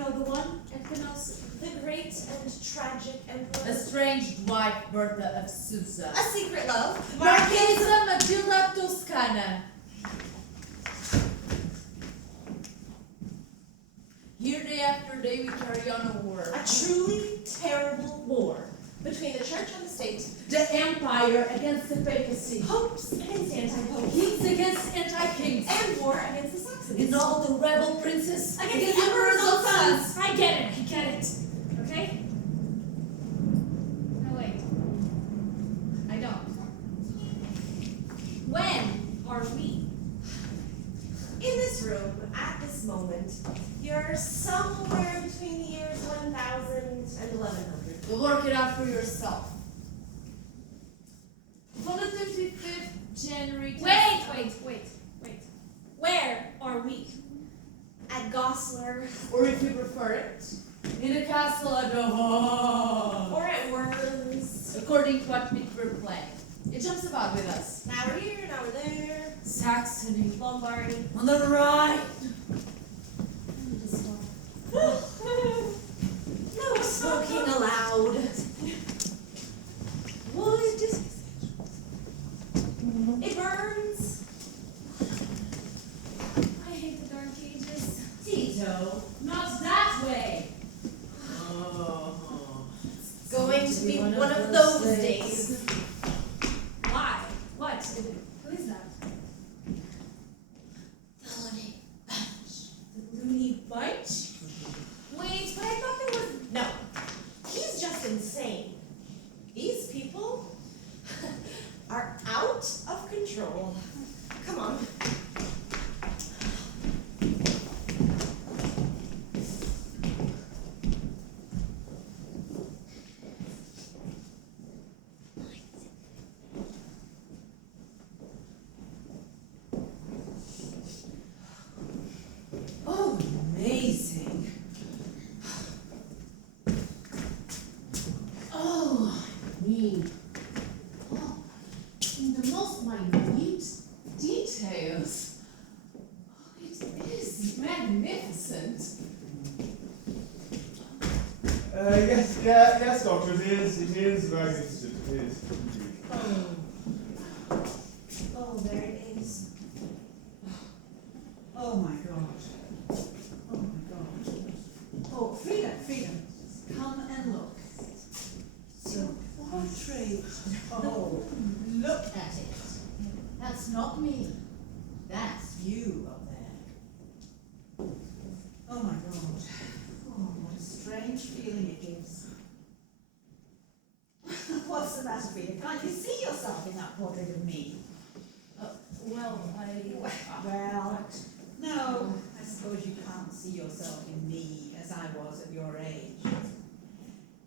know the one? Equinos, the great and tragic emperor. Estranged wife Bertha of Susa. A secret love. Marquesa Matilda Toscana. Here day after day we carry on a war. A truly terrible war between the church and the state. The empire against the papacy. Popes against anti-popes. Kings against anti-kings. And war against the Saxons. And all the rebel princes against the emperor's own sons. I get it. Okay? No, wait. I don't. When are we? In this room, at this moment, you're somewhere between the years 1000 and 1100. Well, work it out for yourself. On the 25th January... Wait. Where are we? At Goslar. Or if you prefer it, in a castle at home. Or at Worms. According to what bit we're playing. It jumps about with us. Now we're here, now we're there. Saxony. Lombardy. On the right. No smoking allowed. What? It burns. I hate the dark ages. Tito, Not that way. It's going to be one of those days. Why? What? Who is that? The loony bunch? Wait, but I thought there was... No, he's just insane. These people are out of control. Come on. oh, amazing. Oh, neat. Oh, in the most minute details. Oh, it is magnificent. Yes, Doctor, it is magnificent, it is. Oh, there it is. Oh my God. Oh my God. Oh, Frida, come and look. Your portrait. Oh, look at it. That's not me. That's you up there. Oh my God. Oh, what a strange feeling it gives. What's the matter, Frida? Can't you see yourself in that portrait of me? Well, Well, no, I suppose you can't see yourself in me as I was at your age.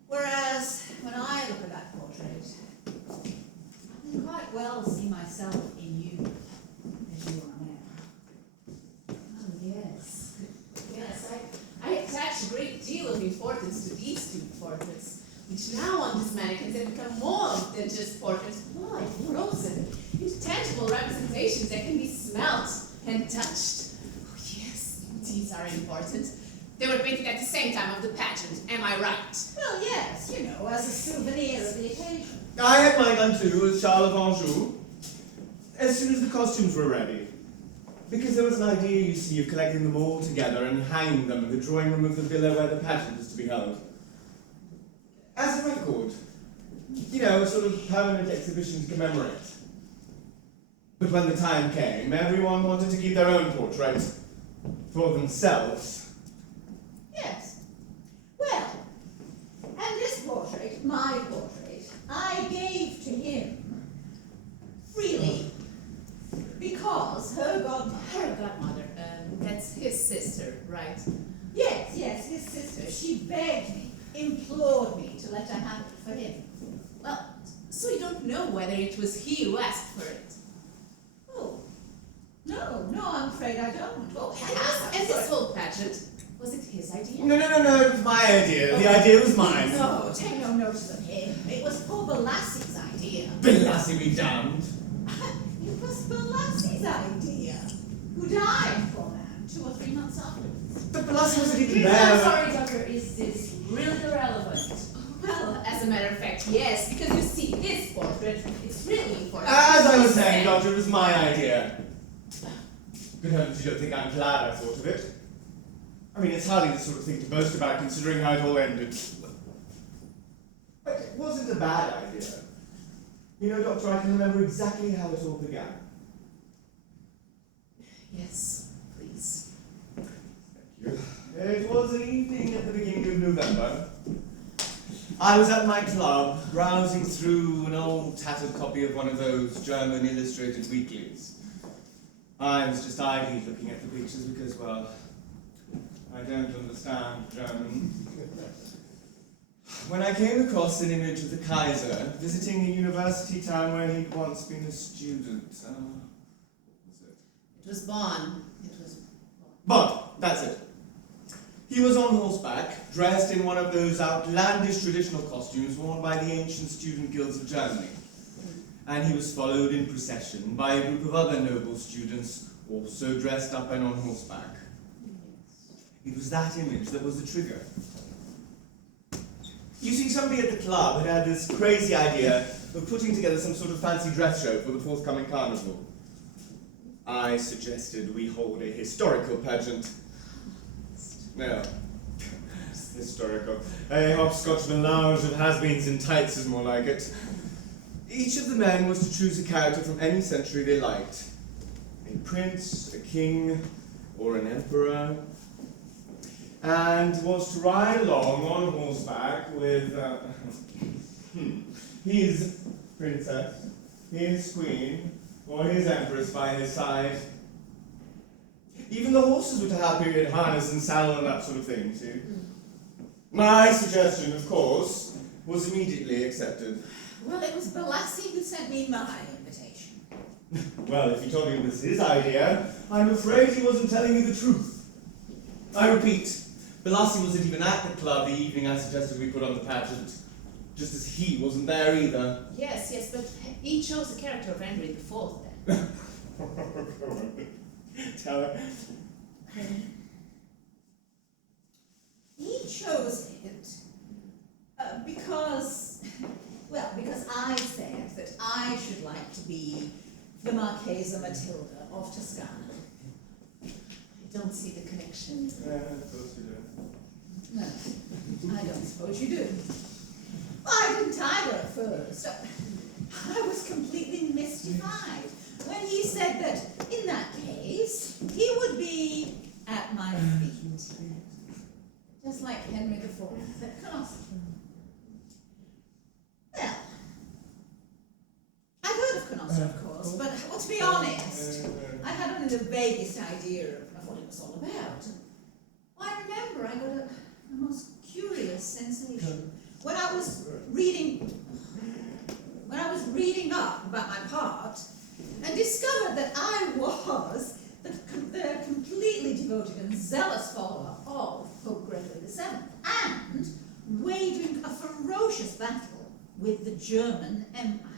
Whereas, when I look at that portrait, I can quite well see myself in you, as you are now. Oh, yes. Yes, I attach a great deal of importance to these two portraits, which now on these mannequins have become more than just portraits, more like frozen, into tangible representations that can be smelt and touched. Oh, yes, these are important. They were painted at the same time of the pageant, am I right? Well, yes, you know, as a souvenir of the occasion. I had mine done too, as Charles of Anjou, as soon as the costumes were ready. Because there was an idea, you see, of collecting them all together and hanging them in the drawing room of the villa where the pageant is to be held. As a record. You know, a sort of permanent exhibition to commemorate. But when the time came, everyone wanted to keep their own portrait for themselves. Yes. Well, and this portrait, my portrait, I gave to him freely because her godmother. Her godmother, that's his sister, right? Yes, his sister. She begged me, implored me to let her have it for him. Well, so you don't know whether it was he who asked for it. Oh, no, I'm afraid I don't. Oh, And this whole pageant, was it his idea? No, it was my idea. The idea was mine. No, take no notice of him. It was poor Balassi's idea. Belassi be damned. It was Balassi's idea, who died, poor man, 2 or 3 months afterwards. But Pelassi wasn't even Really, there. I'm sorry, Doctor, is this really irrelevant? Well, as a matter of fact, yes, because you see, this portrait is really important. As I was saying, Doctor, it was my idea. Good heavens, you don't think I'm glad I thought of it? I mean, it's hardly the sort of thing to boast about considering how it all ended. But it wasn't a bad idea. You know, Doctor, I can remember exactly how it all began. Yes, please. Thank you. It was an evening at the beginning of November. I was at my club, browsing through an old tattered copy of one of those German illustrated weeklies. I was just idly looking at the pictures because, well, I don't understand German. When I came across an image of the Kaiser visiting a university town where he'd once been a student. What was it? It was Bonn. It was Bonn, that's it. He was on horseback, dressed in one of those outlandish traditional costumes worn by the ancient student guilds of Germany. And he was followed in procession by a group of other noble students, also dressed up and on horseback. It was that image that was the trigger. You see, somebody at the club had this crazy idea of putting together some sort of fancy dress show for the forthcoming carnival. I suggested we hold a historical pageant. No, historical. A hopscotch melange of has-beens and tights is more like it. Each of the men was to choose a character from any century they liked. A prince, a king, or an emperor. And was to ride along on horseback with his princess, his queen, or his empress by his side. Even the horses were to have period harness and saddle and that sort of thing, see? My suggestion, of course, was immediately accepted. Well, it was Pelassi who sent me my invitation. Well, if he told you it was his idea, I'm afraid he wasn't telling you the truth. I repeat, Pelassi wasn't even at the club the evening I suggested we put on the pageant, just as he wasn't there either. Yes, but he chose the character of Henry IV then. Tell her. He chose it because I said that I should like to be the Marchesa Matilda of Toscana. I don't see the connection. Yeah, of course you do. No, I don't suppose you do. Well, I didn't either at first. I was completely mystified when he said that, in that case, he would be at my feet. Just like Henry IV at Colossus. Well, I've heard of Canossa, of course, but well, to be honest, I had only the vaguest idea of what it was all about. Well, I remember I got a most curious sensation when I was reading up about my part and discovered that I was the completely devoted and zealous follower of Pope Gregory VII and waging a ferocious battle with the German Empire.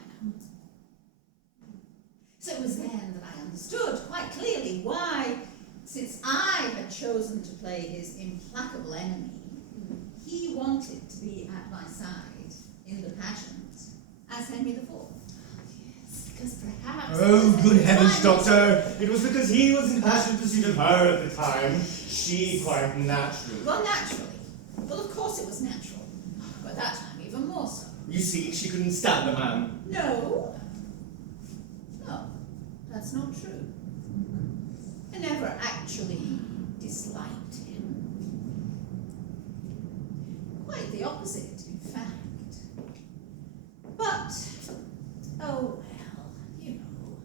So it was then that I understood quite clearly why, since I had chosen to play his implacable enemy, he wanted to be at my side in the pageant as Henry IV. Yes, because perhaps... Oh, good heavens, Doctor! It was because he was in passion pursuit of her at the time. She quite naturally. Well, naturally. Well, of course it was natural. But that time even more so. You see, she couldn't stand the man. No, that's not true. I never actually disliked him. Quite the opposite, in fact. But, oh well, you know,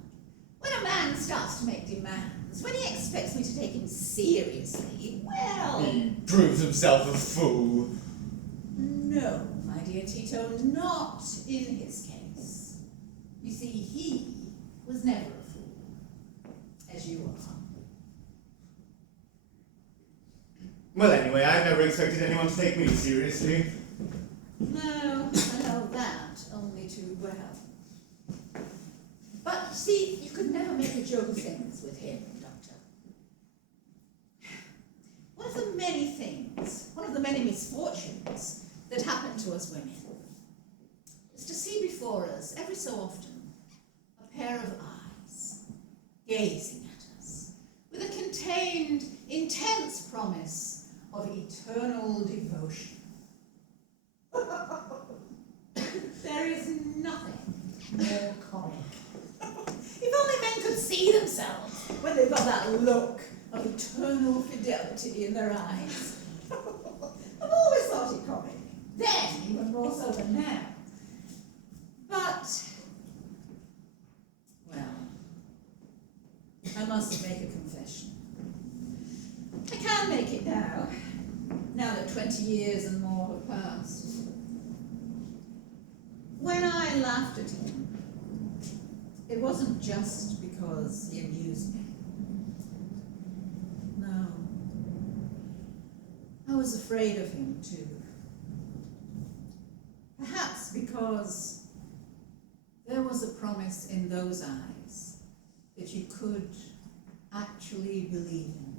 when a man starts to make demands, when he expects me to take him seriously, well... He proves himself a fool. No, my dear Tito, not in his case. You see, he was never a fool, as you are. Well, anyway, I've never expected anyone to take me seriously. No, I know that only too well. But, see, you could never make a joke of things with him, Doctor. What of the many things, one of the many misfortunes that happen to us women is to see before us, every so often, a pair of eyes gazing at us with a contained, intense promise of eternal devotion. There is nothing more comic. If only men could see themselves when they've got that look of eternal fidelity in their eyes. I've always thought it comic, then even more so than now. But, well, I must make a confession. I can make it now that 20 years and more have passed. When I laughed at him, it wasn't just because he amused me. No. I was afraid of him too. Perhaps because there was a promise in those eyes that you could actually believe in.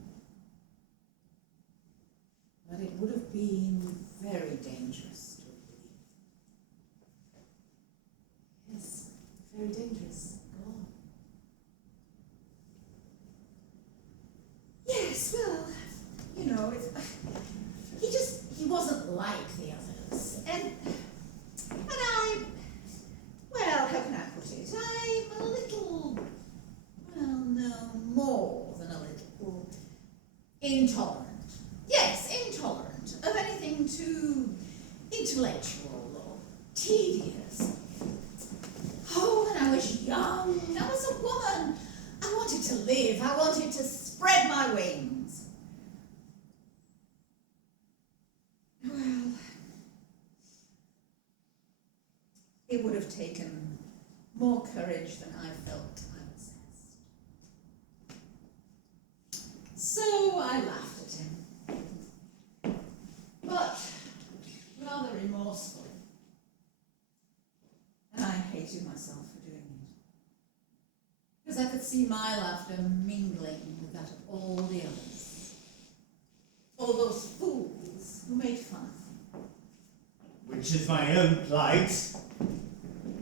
But it would have been very dangerous to believe. Yes, very dangerous. Go on. Yes, well, you know, he wasn't like the others. And well, how can I put it? I'm a little, well, no, more than a little intolerant. Yes, intolerant of anything too intellectual or tedious. Oh, when I was young, I was a woman. I wanted to live. I wanted to spread my wings. Well, it would have taken more courage than I felt I possessed. So I laughed at him, but rather remorsefully. And I hated myself for doing it. Because I could see my laughter mingling with that of all the others. All those fools who made fun of him. Which is my own plight,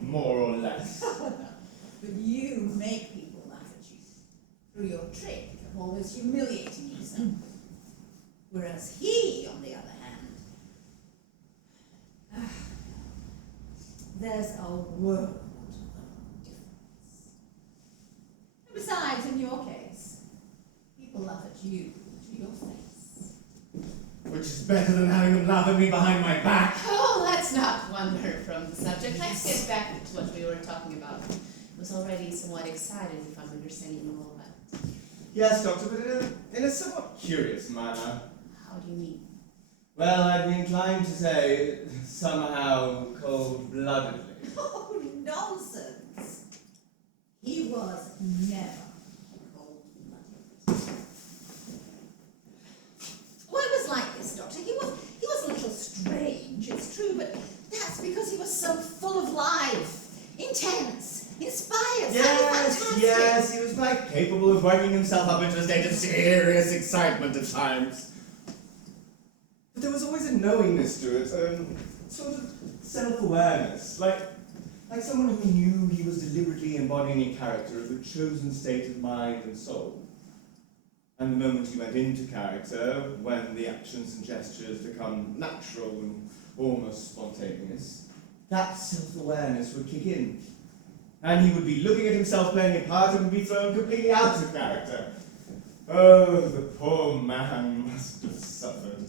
more or less. But you make people laugh at you through your trick of always humiliating yourself. Whereas he, on the other hand, there's a world of difference. And besides, in your case, people laugh at you to your face. Which is better than having them laugh at me behind my back. Oh, let's not wander from the subject. Let's get back to what we were talking about. I was already somewhat excited, if I'm understanding you all right. Yes, Doctor, but in a somewhat curious manner. How do you mean? Well, I'd be inclined to say somehow cold-bloodedly. Oh, nonsense! He was never cold-blooded. Well, it was like this, Doctor. He was a little strange, it's true, but that's because he was so full of life, intense, inspired, fantastic. Yes, he was quite capable of working himself up into a state of serious excitement at times. But there was always a knowingness to it, sort of self-awareness, like someone who knew he was deliberately embodying a character of a chosen state of mind and soul. And the moment he went into character, when the actions and gestures become natural and almost spontaneous, that self-awareness would kick in. And he would be looking at himself playing a part and be thrown completely out of character. Oh, the poor man must have suffered.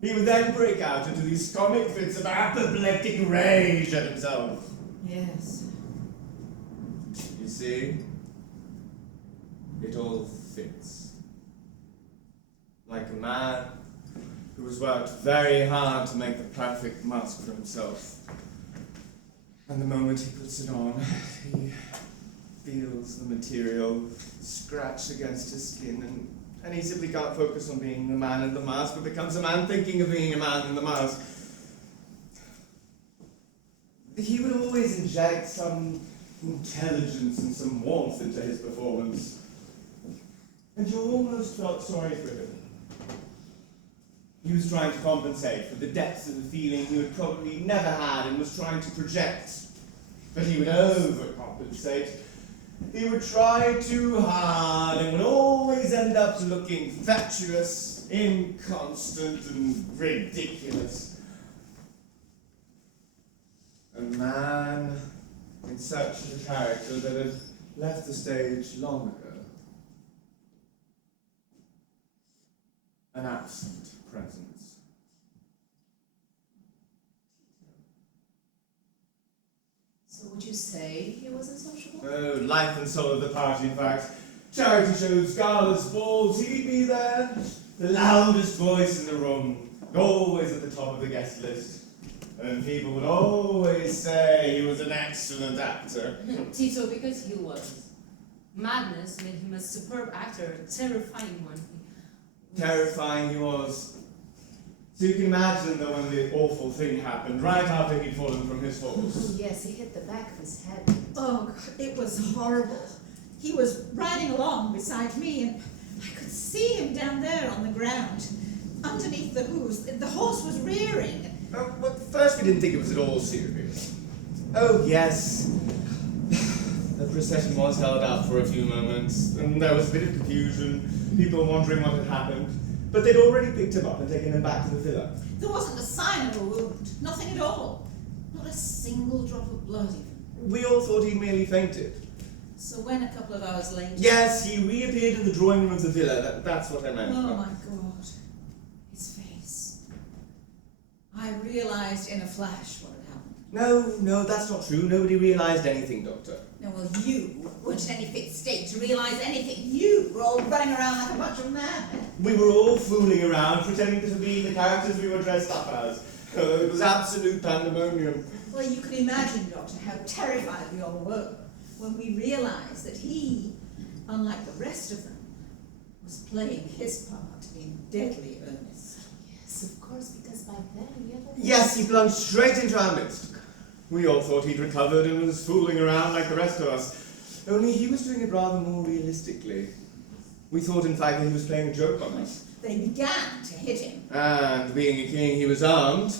He would then break out into these comic fits of apoplectic rage at himself. Yes. You see? It all fits. Like a man who has worked very hard to make the perfect mask for himself. And the moment he puts it on, he feels the material scratch against his skin, and he simply can't focus on being the man in the mask, but becomes a man thinking of being a man in the mask. He would always inject some intelligence and some warmth into his performance. And you almost felt sorry for him. He was trying to compensate for the depths of the feeling he had probably never had and was trying to project. But he would overcompensate. He would try too hard and would always end up looking fatuous, inconstant, and ridiculous. A man in search of a character that had left the stage long ago. An absent presence. So would you say he wasn't sociable? Oh, life and soul of the party, in fact. Charity shows, galas, balls, he'd be there. The loudest voice in the room, always at the top of the guest list. And people would always say he was an excellent actor. Tito, because he was. Madness made him a superb actor, a terrifying one. Terrifying he was. So you can imagine that when the awful thing happened, right after he'd fallen from his horse. Oh yes, he hit the back of his head. Oh, it was horrible. He was riding along beside me, and I could see him down there on the ground, underneath the hooves. The horse was rearing. Oh, well, first we didn't think it was at all serious. Oh, yes. The procession was held up for a few moments, and there was a bit of confusion, people wondering what had happened. But they'd already picked him up and taken him back to the villa. There wasn't a sign of a wound, nothing at all. Not a single drop of blood even. We all thought he'd merely fainted. So when a couple of hours later... Yes, he reappeared in the drawing room of the villa. That's what I meant. Oh my God. His face. I realised in a flash what had happened. No, that's not true. Nobody realised anything, Doctor. No, well, you weren't in any fit state to realise anything. You were all running around like a bunch of madmen. We were all fooling around, pretending to be the characters we were dressed up as. It was absolute pandemonium. Well, you can imagine, Doctor, how terrified we all were when we realised that he, unlike the rest of them, was playing his part in deadly earnest. Yes, of course, because by then we had... Yes, he plunged straight into our midst. We all thought he'd recovered and was fooling around like the rest of us. Only he was doing it rather more realistically. We thought, in fact, that he was playing a joke on us. They began to hit him. And being a king, he was armed.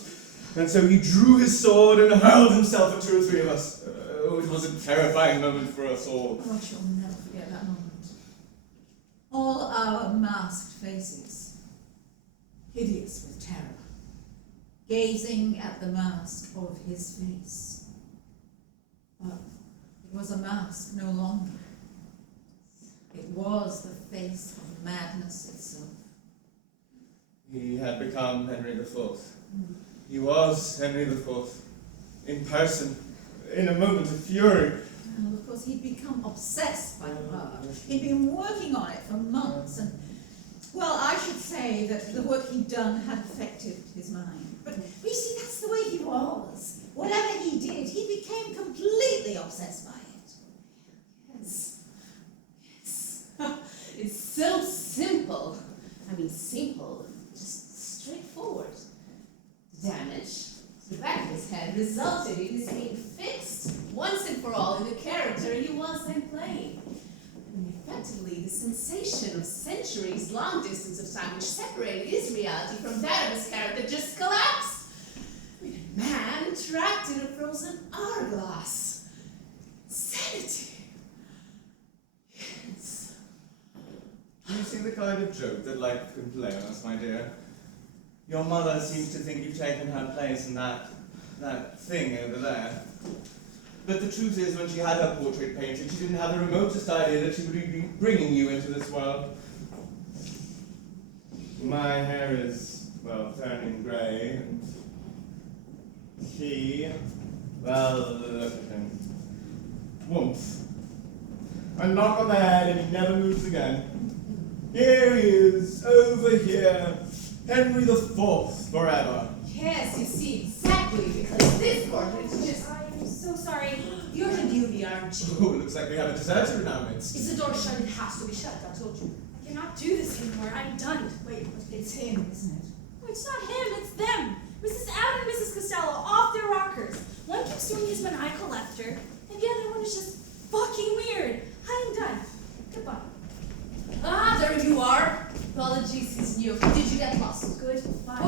And so he drew his sword and hurled himself at 2 or 3 of us. Oh, it was a terrifying moment for us all. God, you'll never forget that moment. All our masked faces, hideous with terror, gazing at the mask of his face. But it was a mask no longer. It was the face of madness itself. He had become Henry IV. He was Henry IV, in person, in a moment of fury. Well, of course, he'd become obsessed by the power. He'd been working on it for months, and, well, I should say that the work he'd done had affected his mind. But you see, that's the way he was. Whatever he did, he became completely obsessed by it. Yes. Yes. It's so simple. I mean, simple, just straightforward. The damage to the back of his head resulted in his being fixed once and for all in the character he was then playing. And effectively, the sensation of centuries long distance of time which separated his reality from that of his character just collapsed. I mean, a man trapped in a frozen hourglass. Insanity. Yes. You see the kind of joke that life can play on us, my dear. Your mother seems to think you've taken her place in that thing over there. But the truth is, when she had her portrait painted, she didn't have the remotest idea that she would be bringing you into this world. My hair is, well, turning grey, and he, well, look at him. Woomph. A knock on the head and he never moves again. Here he is, over here, Henry IV, forever. Yes, you see, exactly, because this portrait is just... I'm so sorry. You're the beauty, aren't you? Oh, looks like we have a deserter in our midst. Is the door shut? It has to be shut, I told you. I cannot do this anymore. I'm done. Wait, but it's him, isn't it? No, it's not him, it's them. Mrs. Allen and Mrs. Costello, off their rockers. One keeps doing his maniacal laughter, and the other one is just fucking weird. I'm done. Goodbye. Ah, there you are. Apologies, he's new. Did you get lost? Good. Fine.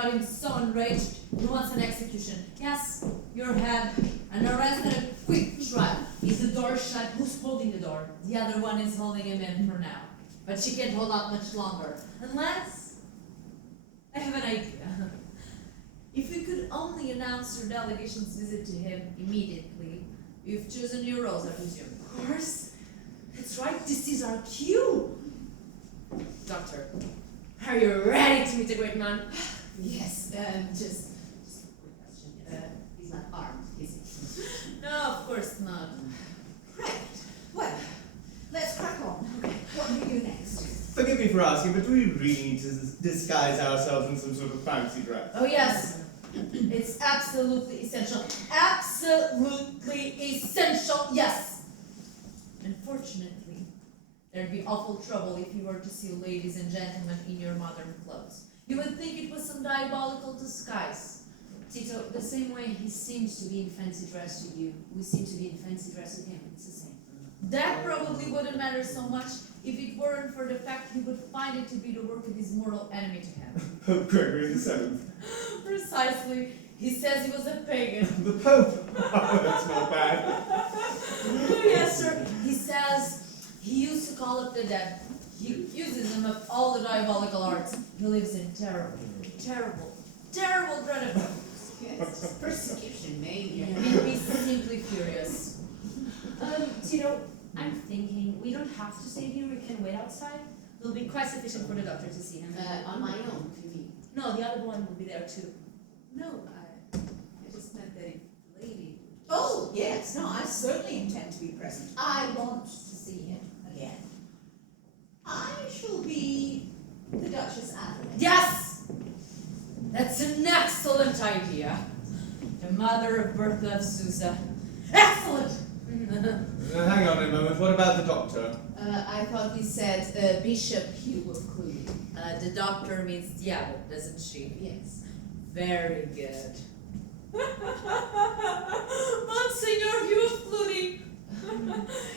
got him so enraged, he wants an execution. Yes, your head, an arrest and a quick trial. Is the door shut? Who's holding the door? The other one is holding him in for now. But she can't hold out much longer. Unless... I have an idea. If we could only announce your delegation's visit to him immediately, you've chosen your roles, I presume. Of course. That's right, this is our cue. Doctor, are you ready to meet the great man? Yes, just a quick question. He's not armed, is he? No, of course not. Right. Well, let's crack on. Okay. What do we do next? Forgive me for asking, but do we really need to disguise ourselves in some sort of fancy dress? Oh yes, it's absolutely essential. Absolutely essential, yes. Unfortunately, there'd be awful trouble if you were to see ladies and gentlemen in your modern clothes. You would think it was some diabolical disguise. Tito, the same way he seems to be in fancy dress with you, we seem to be in fancy dress with him. It's the same. That probably wouldn't matter so much if it weren't for the fact he would find it to be the work of his mortal enemy to him. Pope Gregory VII. Precisely. He says he was a pagan. The Pope? Oh, that's not bad. Oh, yes, sir. He says he used to call up the dead. He accuses them of all the diabolical arts. He lives in terrible dread of them. Yes, persecution, maybe. And he'd be simply furious. Tito, I'm thinking we don't have to stay here, we can wait outside. It'll be quite sufficient for the doctor to see him. On my own, you mean? No, the other one will be there too. No, I just meant that if the lady... Oh, yes. No, I certainly intend to be present. I want to see him again. I shall be the Duchess Adelaide. Yes! That's an excellent idea. The mother of Bertha of Susa. Excellent! Hang on a moment, what about the doctor? I thought you said Bishop Hugh of Cluny. The doctor means the abbot, doesn't she? Yes. Very good. Monsignor Hugh of Cluny.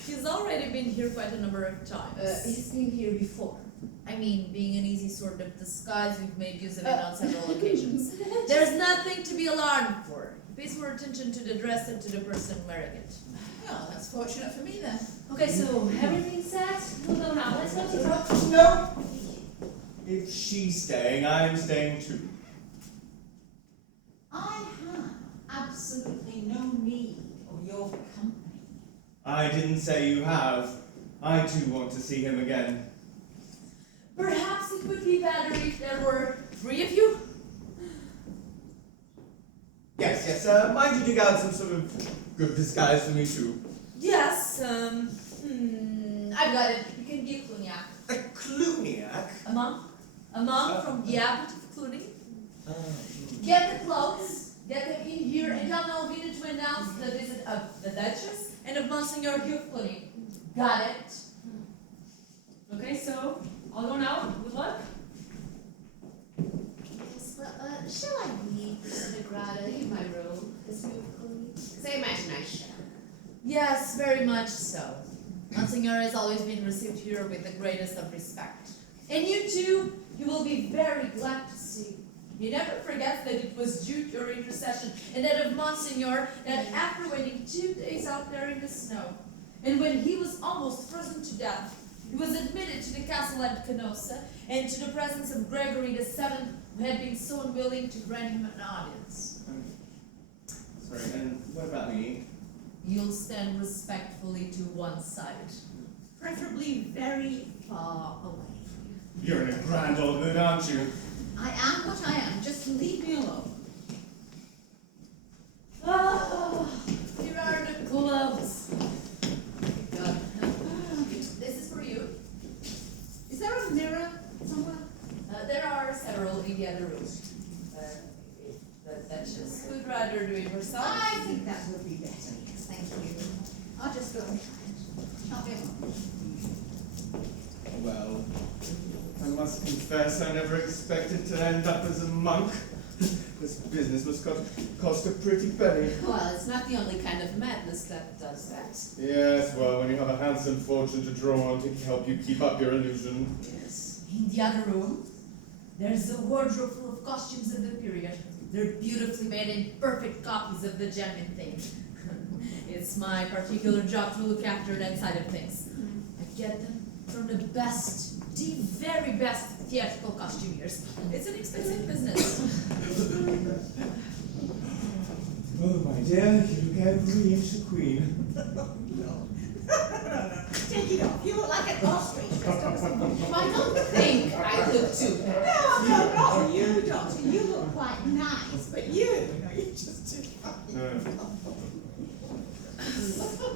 He's already been here quite a number of times. He's been here before. I mean, being an easy sort of disguise, we've made use of it on several occasions. There's nothing to be alarmed for. Pays more attention to the dress than to the person wearing it. Well, that's fortunate for me then. Okay, so everything's set. We'll go now. Let's go, Tito. No! If she's staying, I'm staying too. I have absolutely no need of your company. I didn't say you have. I too want to see him again. Perhaps it would be better if there were 3 of you? Yes, mind you dig out some sort of good disguise for me too. Yes, I've got it. You can be a Cluniac. A Cluniac? A monk from the abbot of Cluny. Get the clothes, get them in here, and tell Melvina to announce the visit of the Duchess and of Monsignor Hugh of Cluny. Got it? Okay, so I'll go now. Good luck. Yes, but shall I be Margarida in my robe as Hugh of Cluny? Because I imagine I shall. Yes, very much so. Monsignor has always been received here with the greatest of respect. And you too, he will be very glad to see. He never forgets that it was due to your intercession and that of Monsignor that after waiting 2 days out there in the snow, and when he was almost frozen to death, he was admitted to the castle at Canossa and to the presence of Gregory VII, who had been so unwilling to grant him an audience. Sorry, and what about me? You'll stand respectfully to one side. Preferably very far away. You're in a grand old mood, aren't you? I am what I am. Just leave me alone. Oh, here are the gloves. God. This is for you. Is there a mirror somewhere? There are several in the other room. If the Duchess would rather do it herself. I think that would be better. Yes, thank you. I'll just go and try it. Shan't be a moment. Well, I must confess I never expected to end up as a monk. This business must cost a pretty penny. Well, it's not the only kind of madness that does that. Yes, well, when you have a handsome fortune to draw on to help you keep up your illusion. Yes. In the other room, There's a wardrobe full of costumes of the period. They're beautifully made in perfect copies of the genuine thing. It's my particular job to look after that side of things. I get them from the very best theatrical costumiers. It's an expensive business. Oh, my dear, you look every inch a queen. No. Take it off. You look like an ostrich. I don't think I look too bad. No, you don't. You look quite nice, but you're just too funny.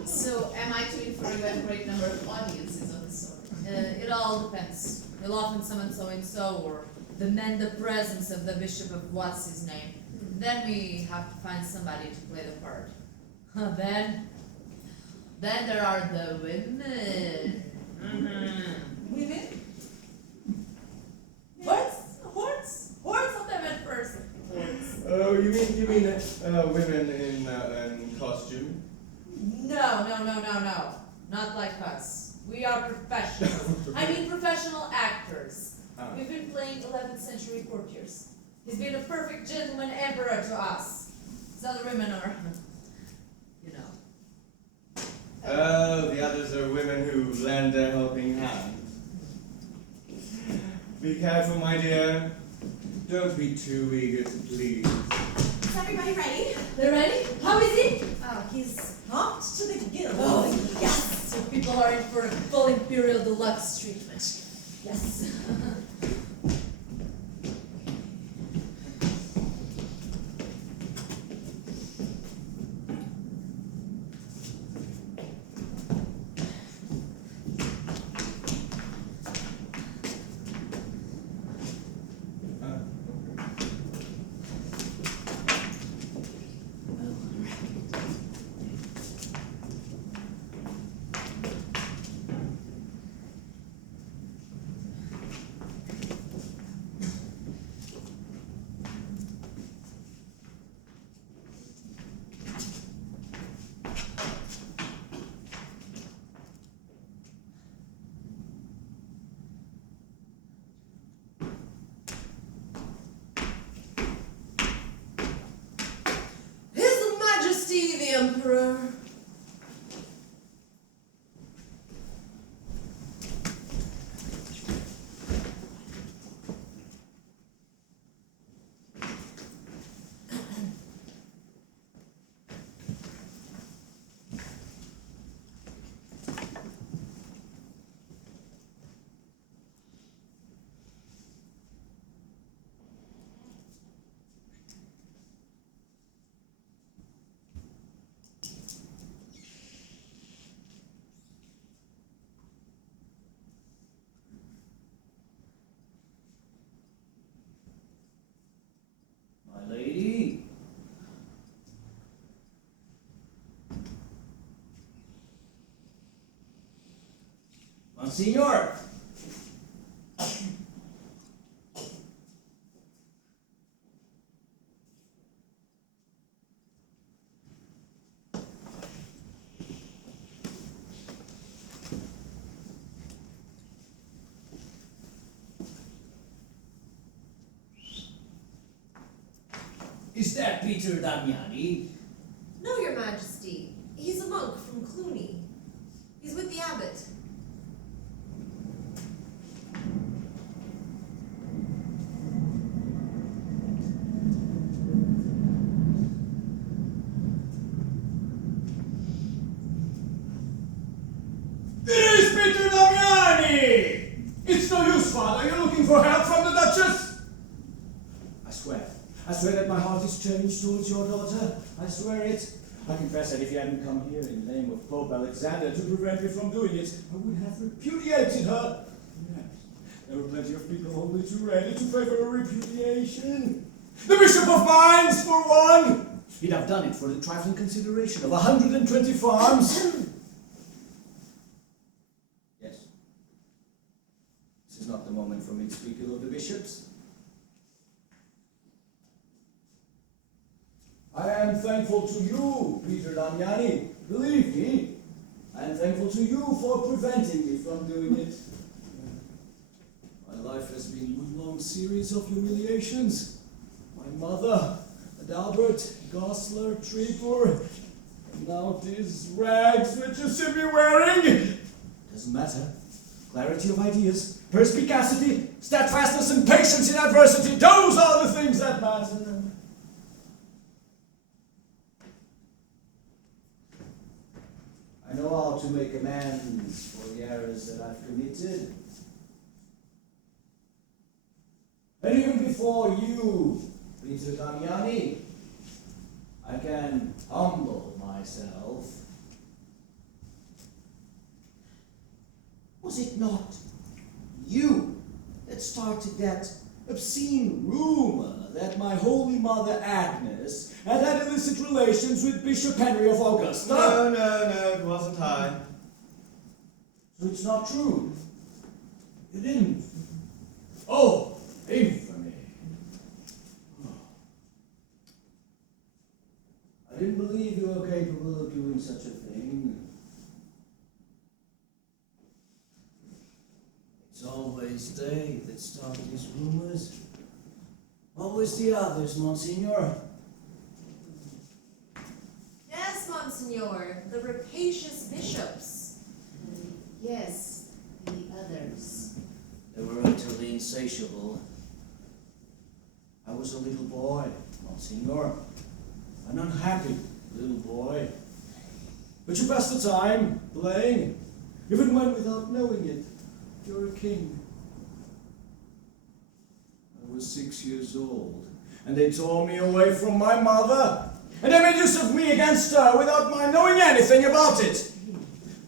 So, am I to infer you have a great number of audiences on the story? It all depends. You'll often summon so-and-so, or demand the presence of the Bishop of what's-his-name. Then we have to find somebody to play the part. Then there are the women. Women? Hordes of them at first. Oh, you mean women in costume? No. Not like us. We are professionals. I mean professional actors. We've been playing 11th century courtiers. He's been a perfect gentleman emperor to us. So the women are, you know. Oh, the others are women who lend a helping hand. Be careful, my dear. Don't be too eager to please. Is everybody ready? They're ready? How is he? Oh, he's pumped to the gills. Oh, yes! So people are in for a full Imperial Deluxe treatment. Yes. The Emperor. Lady? Monsignor! Is that Peter Damiani? No, Your Majesty. He's a monk from Cluny. He's with the abbot. It is Peter Damiani! It's no use, Father. You're looking for help from the Duchess? I swear that my heart is changed towards your daughter. I swear it. I confess that if you hadn't come here in the name of Pope Alexander to prevent me from doing it, I would have repudiated her. Yes, there were plenty of people only too ready to pay for a repudiation. The Bishop of Mainz, for one! He'd have done it for the trifling consideration of 120 farms. Yes. This is not the moment for me to speak ill of the bishops. I am thankful to you, Peter Damiani. Believe me, I am thankful to you for preventing me from doing it. My life has been one long series of humiliations. My mother, and Albert, Gosler, Trevor, and now these rags that you see me wearing. Doesn't matter. Clarity of ideas, perspicacity, steadfastness, and patience in adversity, those are the things that matter. I know how to make amends for the errors that I've committed. And even before you, Peter Damiani, I can humble myself. Was it not you that started that obscene rumor that my holy mother Agnes had illicit relations with Bishop Henry of Augusta? No, it wasn't I. So it's not true. You didn't. Oh, infamy. I didn't believe you were capable of doing such a thing. It's always they that start these rumors. Always the others, Monsignor. Yes, Monsignor, the rapacious bishops. Yes, the others. They were utterly insatiable. I was a little boy, Monsignor. An unhappy little boy. But you passed the time playing, even when without knowing it, you're a king. I was 6 years old, and they tore me away from my mother, and they made use of me against her without my knowing anything about it.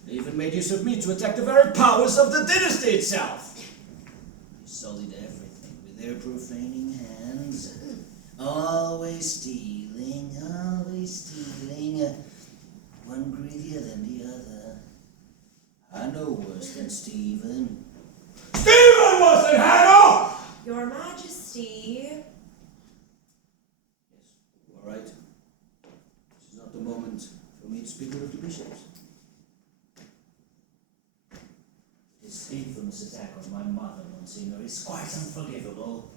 They even made use of me to attack the very powers of the dynasty itself. They sullied everything with their profaning hands. Always stealing, one greedier than the other. I know worse than Stephen. Stephen wasn't Hannah! Your Majesty. Yes, all right. This is not the moment for me to speak of the bishops. This infamous attack on my mother, Monsignor, is quite unforgivable.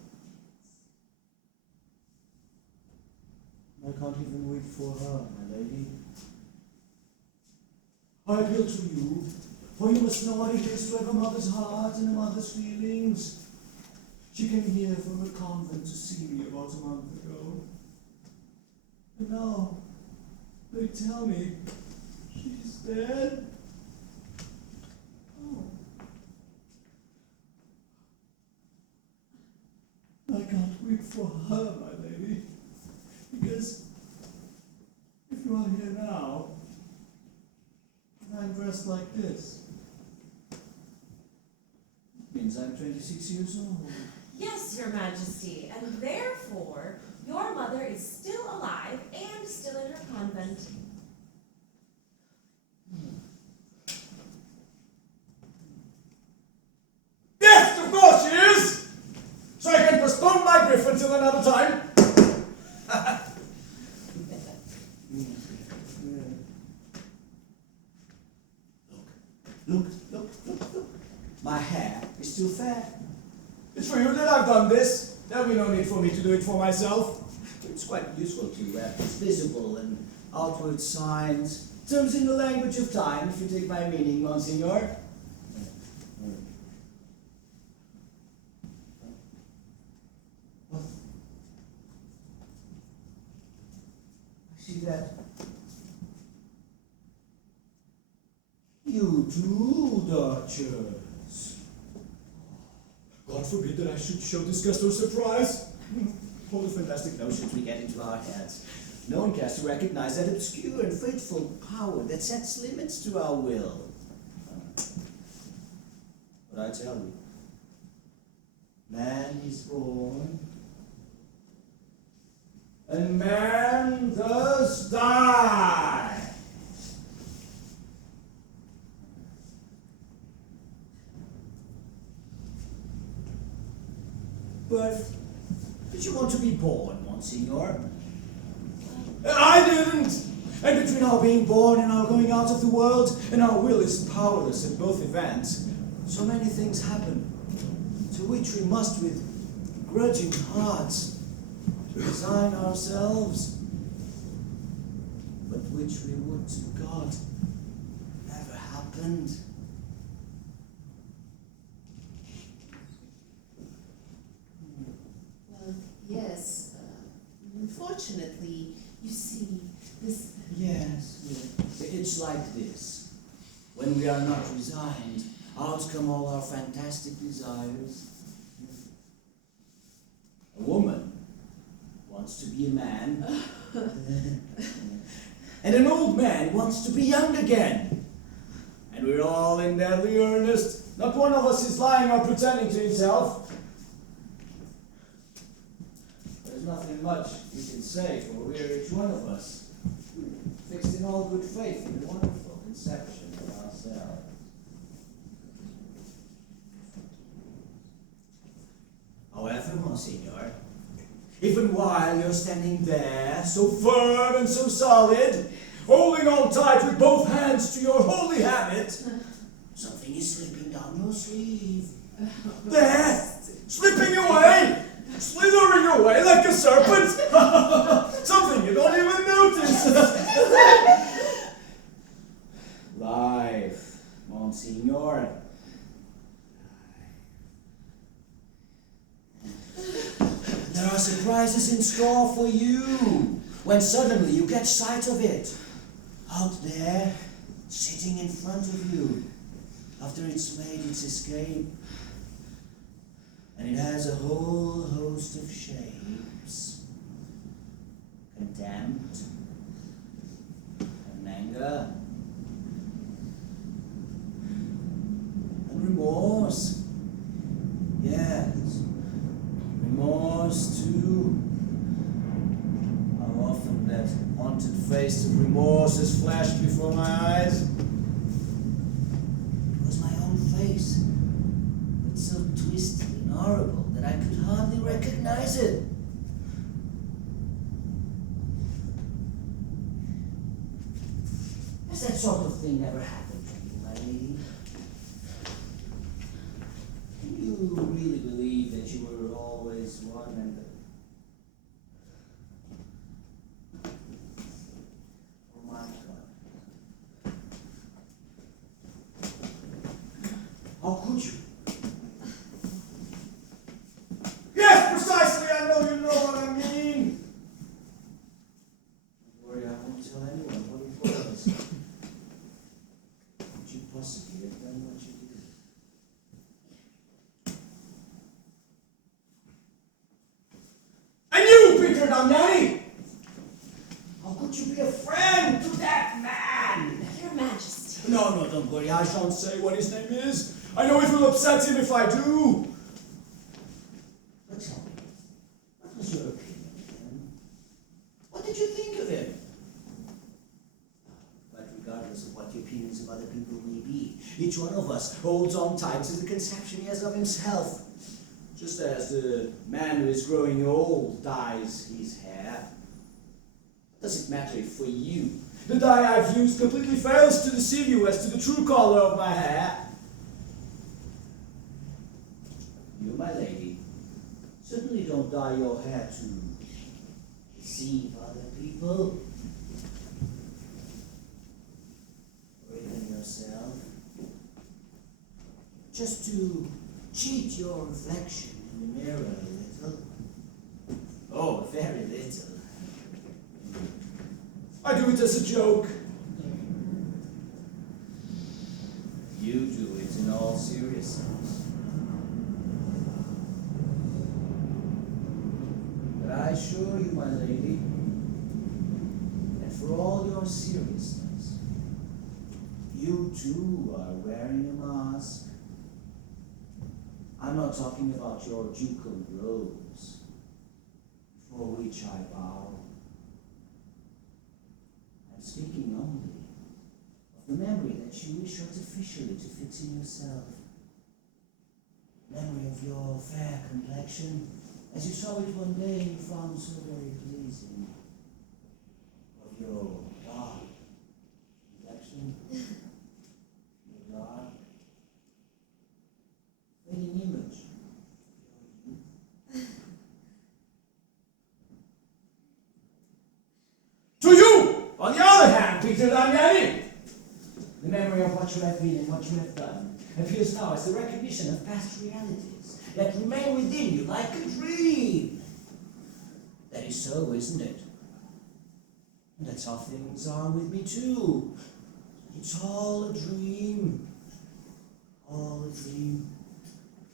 I can't even weep for her, my lady. I appeal to you, for you must know what it is to have a mother's heart and a mother's feelings. She came here from her convent to see me about a month ago. And now, they tell me she's dead. Oh. I can't weep for her, my lady, because if you are here now, and I'm dressed like this, it means I'm 26 years old. Yes, Your Majesty, and therefore your mother is still alive and still in her convent. Yes, of course she is! So I can postpone my grief until another time. Look. My hair is still fair. It's for you that I've done this. There'll be no need for me to do it for myself. It's quite useful to have visible and outward signs. Terms in the language of time, if you take my meaning, Monsignor. I see that. You too, Duchess. God forbid that I should show disgust or surprise. All the fantastic notions we get into our heads. No one cares to recognize that obscure and fateful power that sets limits to our will. But I tell you, man is born, and man does die. Birth? Did you want to be born, Monsignor? I didn't! And between our being born and our going out of the world, and our will is powerless in both events, so many things happen. To to which we must with grudging hearts resign ourselves, but which we would to God never happened. Well, yes. Unfortunately, you see, this... Yes, it's like this. When we are not resigned, out come all our fantastic desires. A woman wants to be a man, and an old man wants to be young again. And we're all in deadly earnest. Not one of us is lying or pretending to himself. There's nothing much we can say, for we're each one of us fixed in all good faith in the wonderful conception of ourselves. However, Monsignor, even while you're standing there, so firm and so solid, holding on tight with both hands to your holy habit, something is slipping down your sleeve. There! Slipping away! Slithering away like a serpent! Something you don't even notice! Life, Monsignor. There are surprises in store for you when suddenly you catch sight of it. Out there, sitting in front of you, after it's made its escape. And it has a whole host of shapes. Contempt, and anger, and remorse. Yes, remorse too. How often that haunted face of remorse has flashed before my eyes. It was my own face, but so twisted and horrible that I could hardly recognize it. Has that sort of thing never happened to you, my lady? Can you really believe that you were always one and the... Oh my God. How could you? Yes, precisely, I know you know what I mean. Don't worry, I won't tell anyone what it was. Could you possibly have done what you did? And you, Peter Damiani! How could you be a friend to that man? Your Majesty. No, don't worry, I shan't say what his name is. I know it will upset him if I do. But tell me, what was your opinion of him? What did you think of him? But regardless of what the opinions of other people may be, each one of us holds on tight to the conception he has of himself. Just as the man who is growing old dyes his hair. What does it matter if for you the dye I've used completely fails to deceive you as to the true color of my hair? You, my lady, certainly don't dye your hair to deceive other people, or even yourself, just to cheat your reflection in the mirror a little. Oh, very little. I do it as a joke. You do it in all seriousness. But I assure you, my lady, that for all your seriousness, you too are wearing a mask. I'm not talking about your ducal robes, for which I bow. I'm speaking only of the memory that you wish artificially to fix in yourself. Memory of your fair complexion, as you saw it one day and you found so very pleasing. Of your dark complexion, your dark fading image Peter Damiani! The memory of what you have been and what you have done appears now as the recognition of past realities that remain within you like a dream. That is so, isn't it? And that's how things are with me too. It's all a dream. All a dream.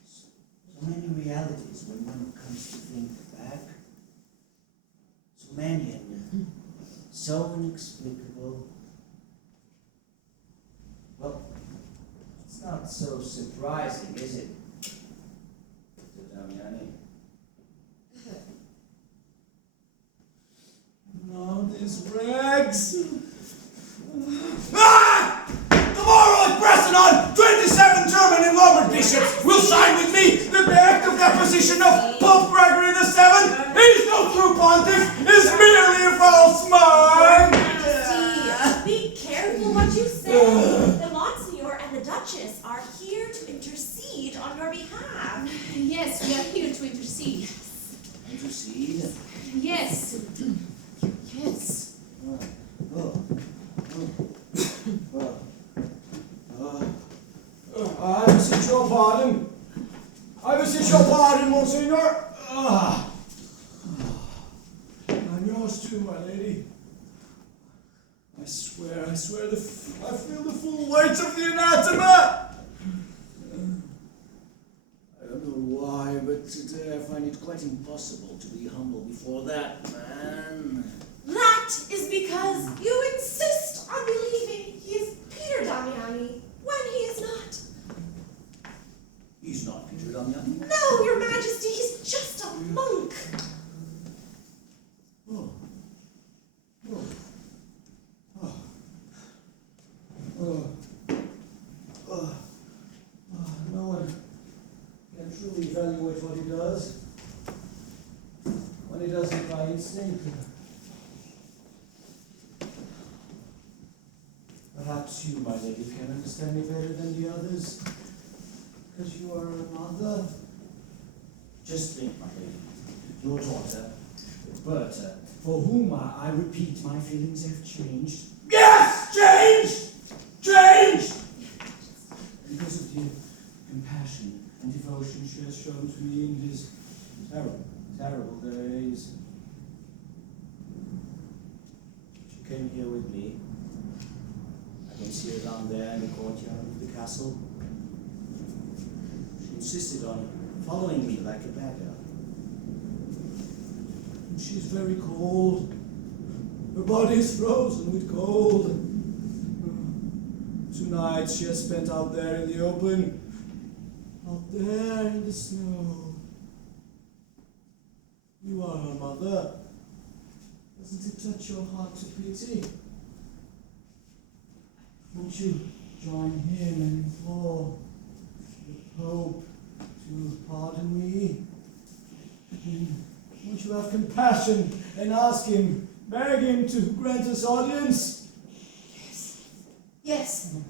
So many realities when one comes to think back. So many and so inexplicable. Well, it's not so surprising, is it? Damiani? No, these rags. Ah! Tomorrow at Bresson, 27 German and Roman bishops will sign with me the act of deposition of Pope Gregory VII. He's no true pontiff, is merely a false mind. Be careful what you say. The Monsignor and the Duchess are here to intercede on your behalf. Yes, we are here to intercede. Intercede? Yes. Yes. I beseech your pardon. I beseech your pardon, Monsignor. I'm yours too, my lady. I swear, I feel the full weight of the anathema. I don't know why, but today I find it quite impossible to be humble before that man. That is because you insist on believing he is Peter Damiani when he is not. He's not Peter Damiani. No, Your Majesty, he's just a monk. No one can truly evaluate what he does when he does it by instinct. Perhaps you, my lady, can understand me better than the others, because you are a mother. Just think, my lady, your daughter, Berta, for whom I repeat my feelings have changed. Yes, changed! Changed! Because of the compassion and devotion she has shown to me in these terrible, terrible days. She came here with me. I can see her down there in the courtyard of the castle. She insisted on following me like a beggar. And she's very cold. Her body is frozen with cold. Tonight she has spent out there in the open, out there in the snow. You are her mother. Doesn't it touch your heart to pity? Won't you join him and implore the Pope to pardon me? Won't you have compassion and ask him, beg him to grant us audience? Yes, of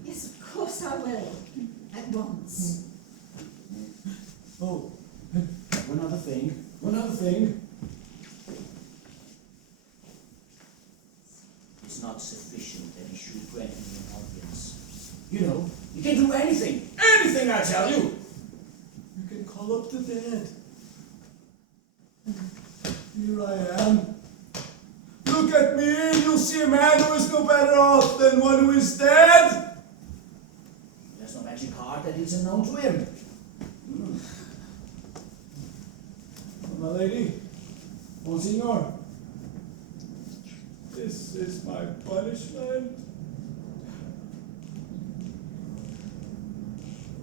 course I will. At once. Oh, one other thing. It's not sufficient that he should grant me an audience. You know, you can do anything I tell you. You can call up the dead. Here I am. Look at me, you'll see a man who is no better off than one who is dead. There's no magic art that is unknown to him. My lady, Monsignor, this is my punishment.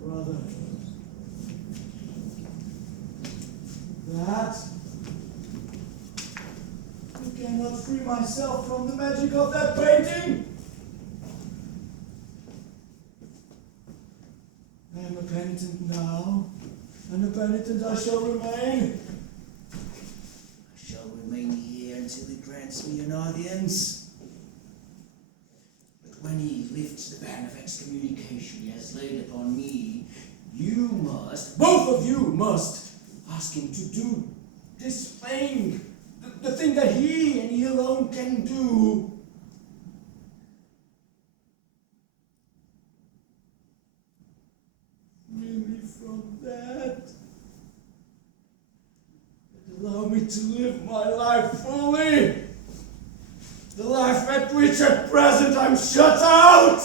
Brother, that I cannot free myself from the magic of that painting. I am a penitent now, and a penitent I shall remain. I shall remain here until he grants me an audience. But when he lifts the ban of excommunication he has laid upon me, you must, both of you must, ask him to do this thing. The thing that he and he alone can do. me to live my life fully. The life at which at present I'm shut out.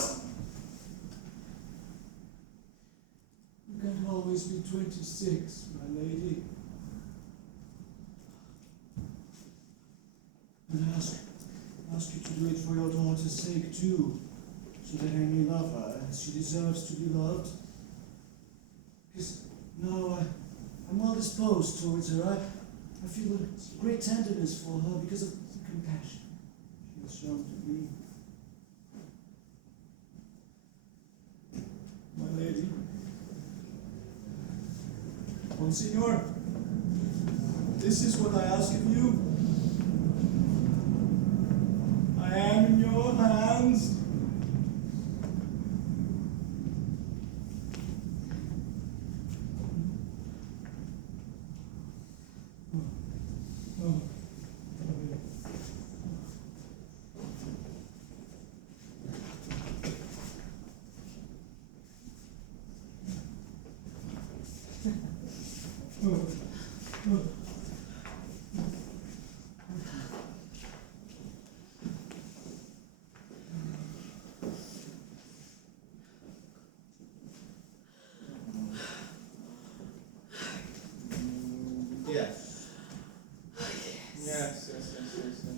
You can't always be 26, my lady. And I ask you to do it for your daughter's sake too, so that I may love her as she deserves to be loved. Because now I'm well disposed towards her. I feel a great tenderness for her because of the compassion she has shown to me. My lady. Monsignor, this is what I ask of you. I am in your hands.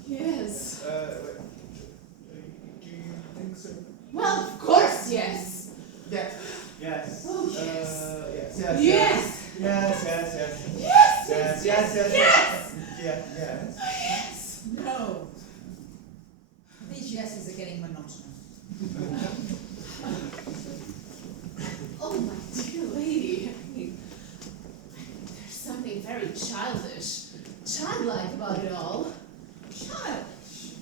Yes. Do you think so? Well, of course, yes. Yes. Yes. Oh, yes. Yes. Yes. Yes. Yes. Yes. Yes. Yes. Yes. Yes. Yes. No. These yeses are getting monotonous. Oh, my dear lady. I mean, there's something very childlike about it all. Childish.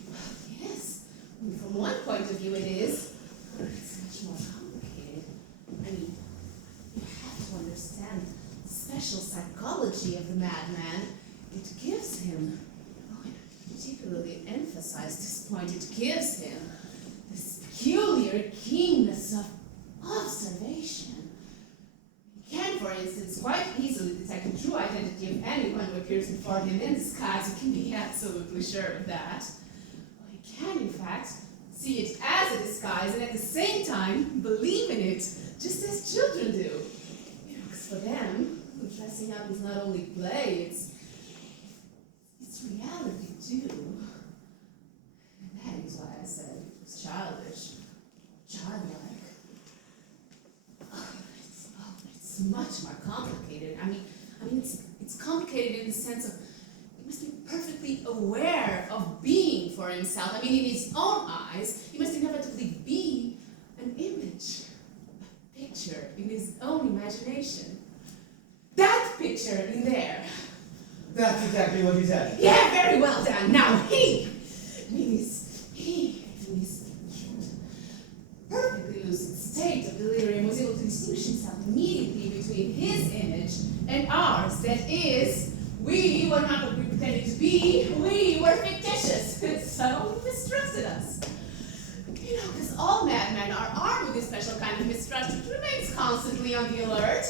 Yes. I mean, from one point of view it is, but it's much more complicated. I mean, you have to understand the special psychology of the madman. It gives him, oh, and I particularly emphasize this point, it gives him this peculiar keenness of observation. He can, for instance, quite easily detect the true identity of anyone who appears before him in disguise. You can be absolutely sure of that. Well, he can, in fact, see it as a disguise and at the same time believe in it, just as children do. You know, because for them, dressing up is not only play, it's reality too. And that is why I said it was childish, childlike. It's much more complicated. I mean, it's complicated in the sense of he must be perfectly aware of being for himself. I mean, in his own eyes, he must inevitably be an image, a picture in his own imagination. That picture in there. That's exactly what he said. Yeah, very well done. Now he in his perfectly lucid state of delirium was able to distinguish himself immediately between his image and ours. That is, we were not what we pretended to be, we were fictitious. So he mistrusted us. You know, because all madmen are armed with this special kind of mistrust which remains constantly on the alert.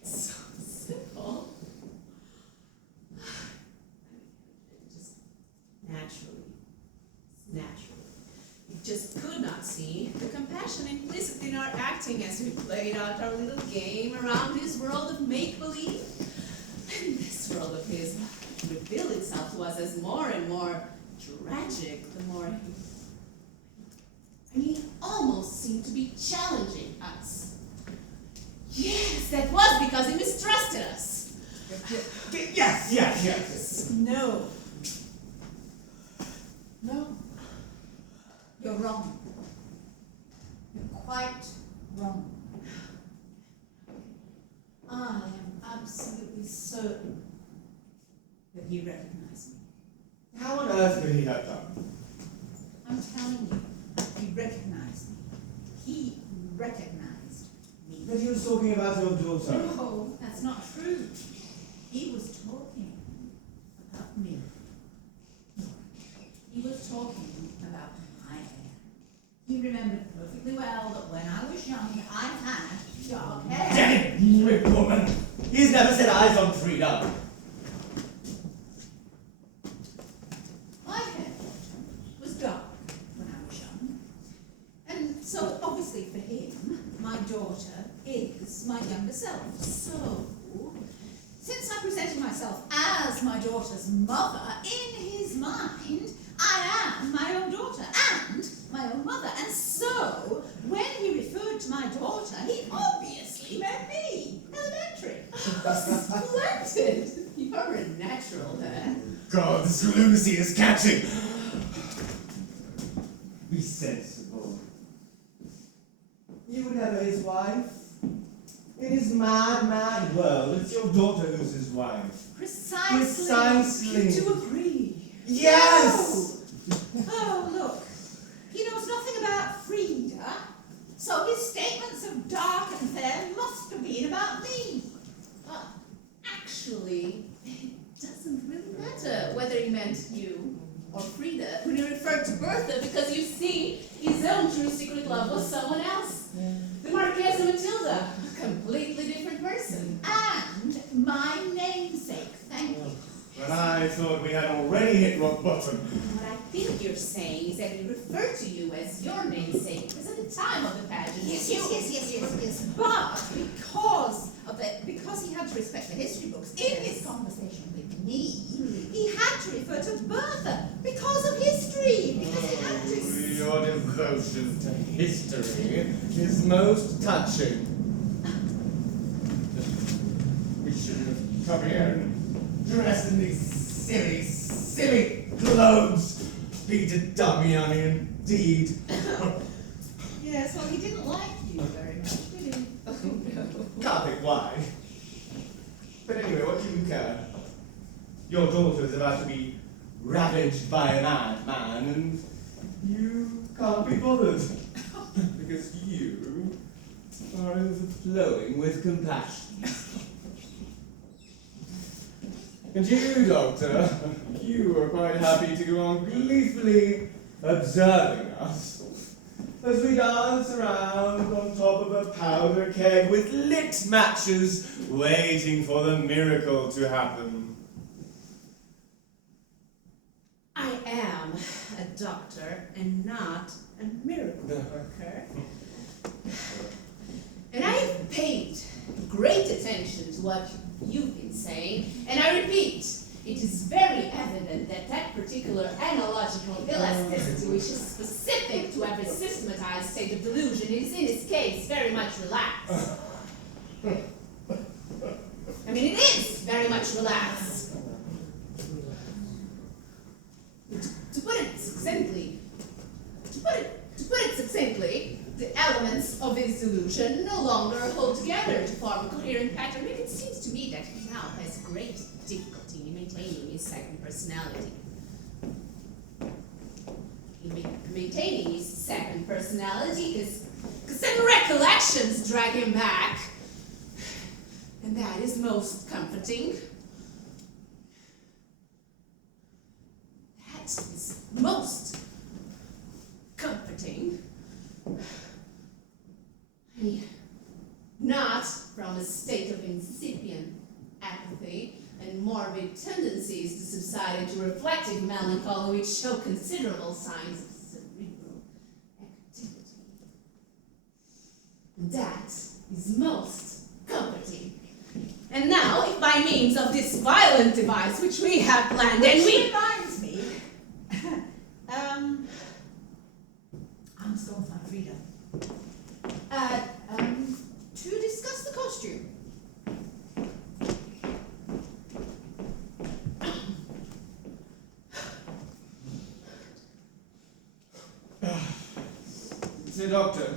It's so simple. Just naturally. We just could not see the compassion implicit in our acting as we played out our little game around this world of make-believe. And this world of his revealed itself to us as more and more tragic, the more he almost seemed to be challenging us. Yes, that was because he mistrusted us. Yes. No. You're wrong. You're quite wrong. I am absolutely certain that he recognized me. How on earth could he have done? I'm telling you, he recognized me. He recognized me. But he was talking about your daughter. No, that's not true. He was talking about me. He was talking about my hair. He remembered perfectly well that when I was young, I had dark hair. Damn it, woman! He's never set eyes on Frida. My hair was dark when I was young. And so, obviously for him, my daughter is my younger self. So, since I presented myself as my daughter's mother, in his mind, I am my own daughter and my own mother. And so, when he referred to my daughter, he obviously meant me. Elementary. Splendid! You're a natural there. God, this lunacy is catching. Be sensible. You were never his wife. In his mad, mad world, it's your daughter who's his wife. Precisely. You do agree? Yes! No. Oh, look. He knows nothing about Frida, so his statements of dark and fair must have been about me. Actually, it doesn't really matter whether he meant you or Frida when he referred to Bertha, because you see, his own true secret love was someone else. The Marquesa Matilda, a completely different person. And my namesake, thank you. But I thought we had already hit rock bottom. What I think you're saying is that he referred to you as your namesake because at the time of the pageant. Yes. But because he had to respect the history books, in his conversation with me, he had to refer to Bertha because of history. Because he had to. Your devotion to history is most touching. We shouldn't have come here and dressed in these silly clothes. Beat a dummy on it, indeed. Yes, well, he didn't like you very much, did he? Oh no. Can't think why. But anyway, what do you care? Your daughter is about to be ravaged by a madman, and you can't be bothered. Because you are overflowing with compassion. And you, Doctor, you are quite happy to go on gleefully observing us as we dance around on top of a powder keg with lit matches waiting for the miracle to happen. I am a doctor and not a miracle worker. And I have paid great attention to what you've been saying, and I repeat, it is very evident that that particular analogical elasticity, which is specific to every systematized state of delusion, is in its case very much relaxed. I mean, it is very much relaxed. To put it succinctly, the elements of his delusion no longer hold together to form a coherent pattern. I mean, it seems to me that he now has great difficulty in maintaining his second personality. Maintaining his second personality, because some recollections drag him back, and that is most comforting. That is most comforting. Not from a state of incipient apathy and morbid tendencies to subside into reflective melancholy, which show considerable signs of cerebral activity. That is most comforting. And now, if by means of this violent device which we have planned, and we reminds me, I'm just going to find Frida. To discuss the costume. Say, Doctor.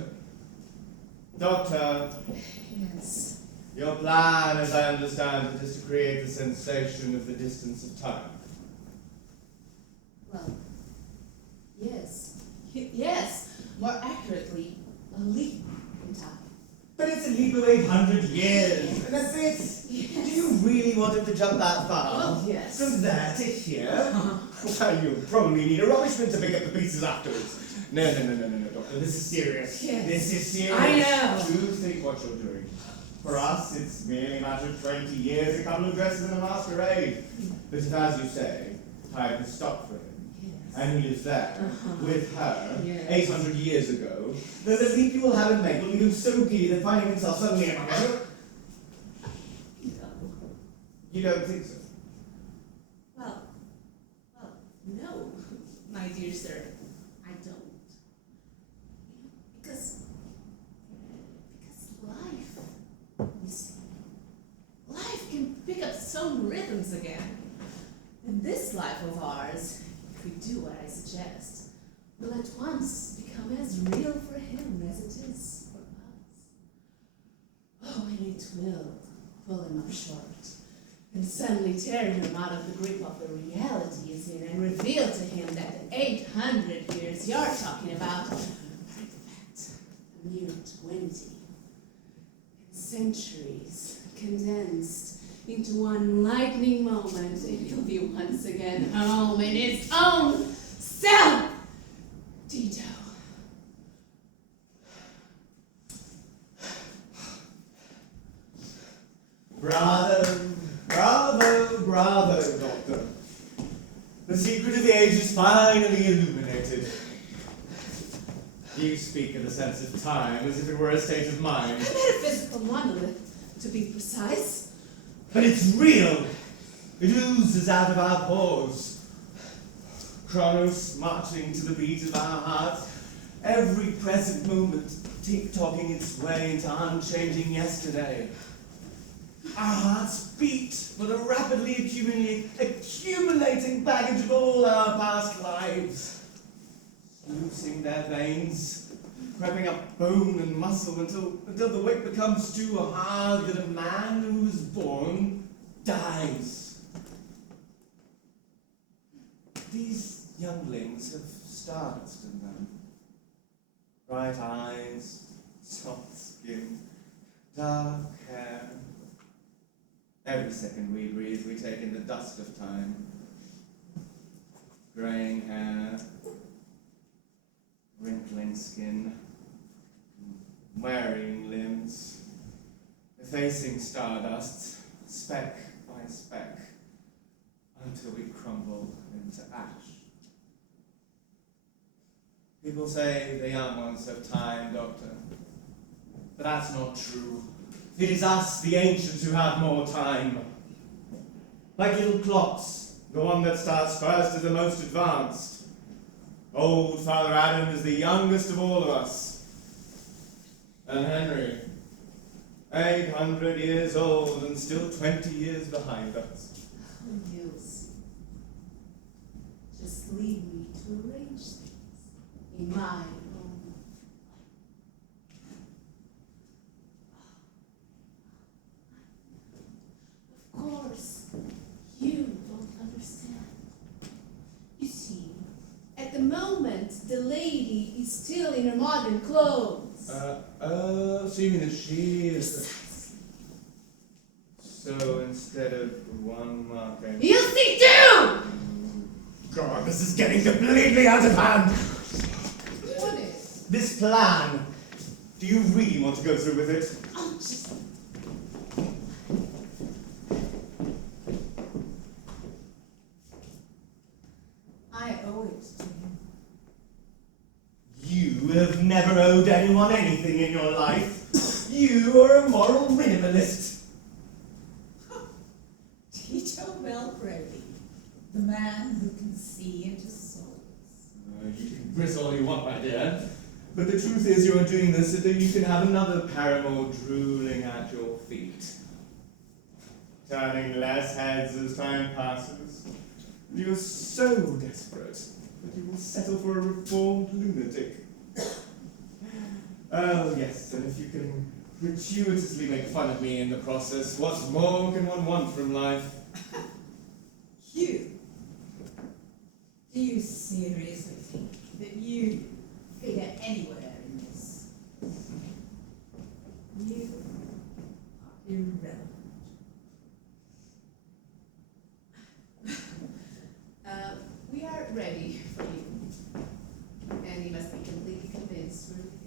Doctor. Yes. Your plan, as I understand it, is to create the sensation of the distance of time. Well, yes. Yes. More accurately, a leap in time. But it's a leap of 800 years. And that's it. Yes. Do you really want him to jump that far? Oh, yes. From there to here? Well, you'll probably need a rubbish bin to pick up the pieces afterwards. No, Doctor. This is serious. Yes. This is serious. I know. Do think what you're doing. For us, it's merely a matter of 20 years, a couple of dresses and a masquerade. But if, as you say, time has stopped for him, and he lives there, with her, 800 years ago, then the leap you will have in May will leave him so giddy that finding himself suddenly in a... You don't think so? Well, no, my dear sir, I don't. Because life, you see, life can pick up some rhythms again. And this life of ours, if we do what I suggest, will at once become as real for him as it is for us. Oh, and it will pull him up short, and suddenly tear him out of the grip of the reality he's in, and reveal to him that the 800 years you're talking about are in fact a mere 20. Centuries condensed into one lightning moment, and he'll be once again home in his own self. Tito. Bravo, Doctor. The secret of the age is finally illuminated. You speak of the sense of time as if it were a state of mind. A metaphysical monolith, to be precise. But it's real. It oozes out of our pores. Chronos marching to the beat of our hearts. Every present moment tick-tocking its way into unchanging yesterday. Our hearts beat for the rapidly accumulating baggage of all our past lives. Loosing their veins, creeping up bone and muscle until the weight becomes too hard that a man who is born dies. These younglings have stardust in them. Bright eyes, soft skin, dark hair. Every second we breathe, we take in the dust of time. Graying hair, wrinkling skin, wearing limbs, effacing stardust, speck by speck, until we crumble into ash. People say the young ones have time, Doctor, but that's not true. It is us, the ancients, who have more time. Like little clocks, the one that starts first is the most advanced. Old Father Adam is the youngest of all of us. And Henry, 800 years old and still 20 years behind us. Oh, Nils. Just leave me to arrange things in my own. Of course, you don't understand. You see, at the moment, the lady is still in her modern clothes. So you mean that she is... So instead of one marking... You see too! God, this is getting completely out of hand! What is? This plan. Do you really want to go through with it? Oh, just... I owe it to him. You have never owed anyone anything in your life. You are a moral minimalist. Tito Belgrady, the man who can see into souls. You can bristle all you want, my dear. But the truth is you are doing this so that you can have another paramour drooling at your feet. Turning less heads as time passes. You are so desperate that you will settle for a reformed lunatic. Oh, yes, and if you can gratuitously make fun of me in the process, what more can one want from life? Hugh, do you seriously think that you figure anywhere in this? You are irrelevant. We are ready for you. And you must be completely convinced we're leaving.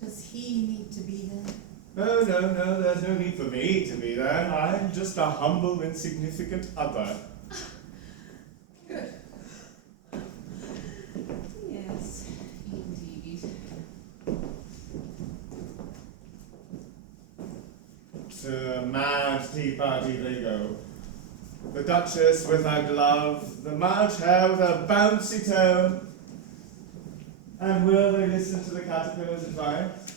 Does he need to be there? Oh, no, there's no need for me to be there. I'm just a humble, insignificant other. Good. Yes, indeed. To a mad tea party they go. The Duchess with her glove, the March Hare with her bouncy toe. And will they listen to the caterpillar's advice?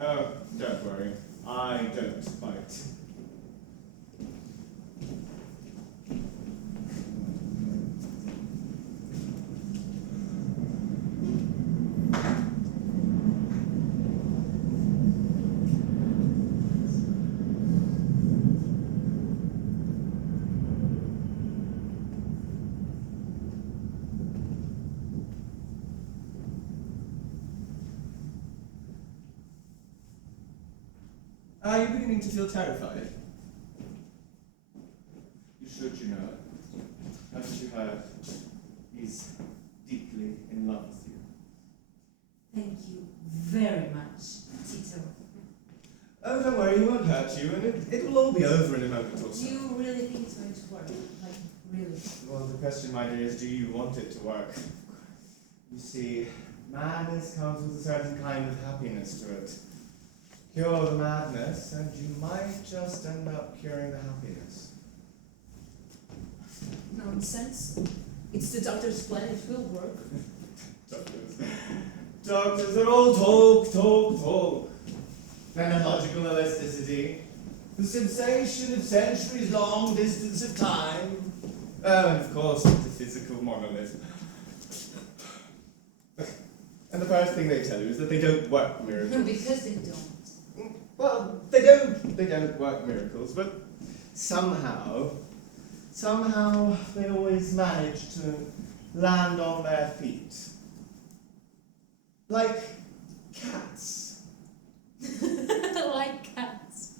Oh, don't worry, I don't bite. Are you beginning to feel terrified? You should, you know. Haven't you heard? He's deeply in love with you. Thank you very much, Tito. Oh, don't worry, he won't hurt you, and it will all be over in a moment or Do so. you really think it's going to work? Like, really? Well, the question, my dear, is do you want it to work? You see, madness comes with a certain kind of happiness to it. Cure the madness, and you might just end up curing the happiness. Nonsense. It's the doctor's plan, it will work. Doctors are all talk. Phenomenological elasticity. The sensation of centuries-long distance of time. Oh, and of course, metaphysical monolith. And the first thing they tell you is that they don't work miracles. Because they don't. Well, they don't work miracles, but somehow they always manage to land on their feet. Like cats. Like cats.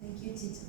Thank you, Tito.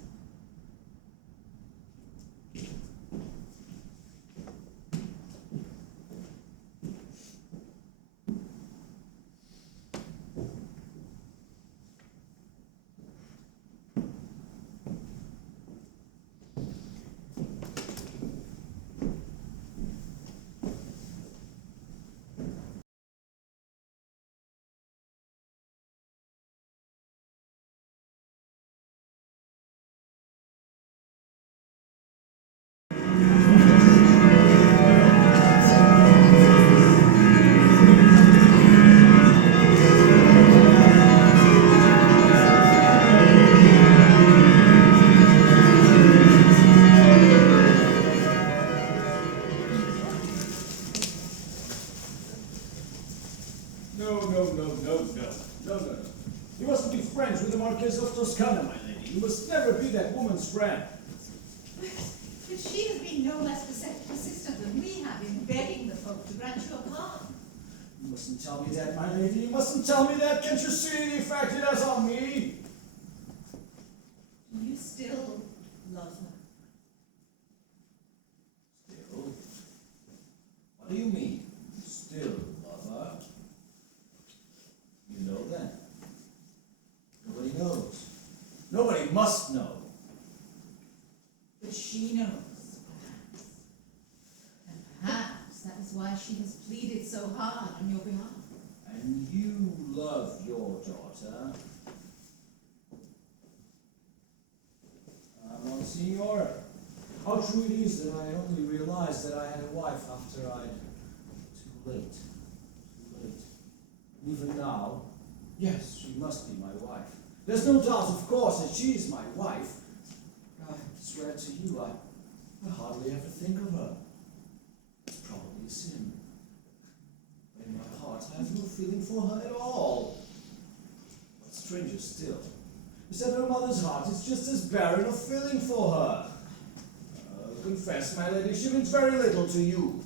No. You mustn't be friends with the Marquess of Toscana, my lady. You must never be that woman's friend. But she has been no less persistent than we have in begging the folk to grant you a pardon. You mustn't tell me that, my lady. You mustn't tell me that. Can't you see the effect it has on me? Do you still love her? Still? What do you mean? Still love her? You know then. Nobody knows. Nobody must know. But she knows, perhaps. And perhaps that is why she has pleaded so hard on your behalf. And you love your daughter. Monsignor, how true it is that I only realized that I had a wife after I'd... Too late. And even now, yes, she must be my wife. There's no doubt, of course, that she is my wife. I swear to you, I hardly ever think of her. It's probably a sin. In my heart, I have no feeling for her at all. But stranger still, is that her mother's heart is just as barren of feeling for her. Confess, my lady, she means very little to you.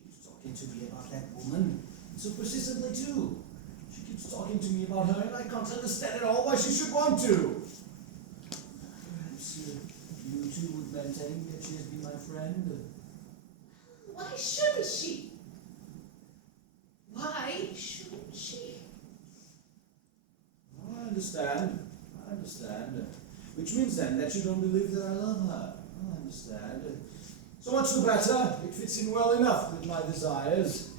She keeps talking to me about that woman, and so persistently too. She keeps She's talking to me about her, and I can't understand at all why she should want to. Perhaps you two would maintain that she has been my friend. Why shouldn't she? Why shouldn't she? Oh, I understand. Which means then that you don't believe that I love her. I understand. So much the better. It fits in well enough with my desires.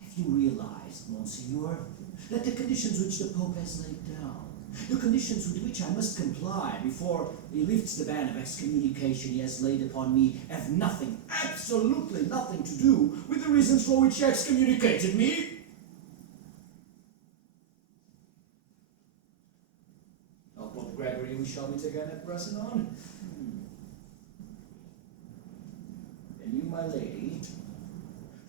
Have you realized, Monsignor, that the conditions which the Pope has laid down, the conditions with which I must comply before he lifts the ban of excommunication he has laid upon me, have nothing, absolutely nothing to do with the reasons for which he excommunicated me? Oh, Pope Gregory, we shall meet again at Bressenon. And you, my lady,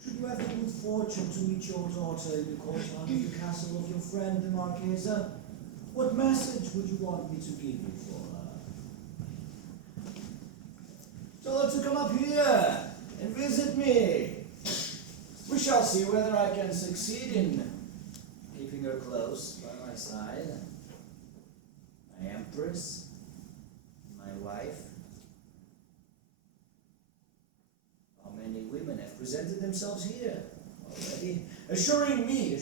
should you have the good fortune to meet your daughter in the courtyard of the castle of your friend, the Marchesa, what message would you want me to give you for her? Tell her to come up here and visit me. We shall see whether I can succeed in keeping her close by my side. My empress, my wife. How many women have presented themselves here already, assuring me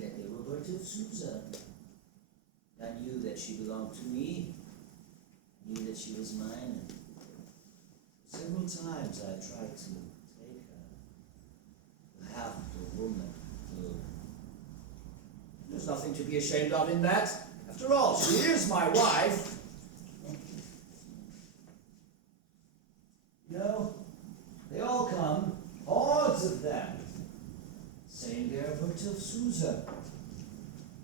that they were Bertie of Susa. I knew that she belonged to me, knew that she was mine. Several times I tried to take her, to have the woman. There's nothing to be ashamed of in that. After all, she is my wife. You know, they all come, hordes of them, saying they're Bertie of Susa.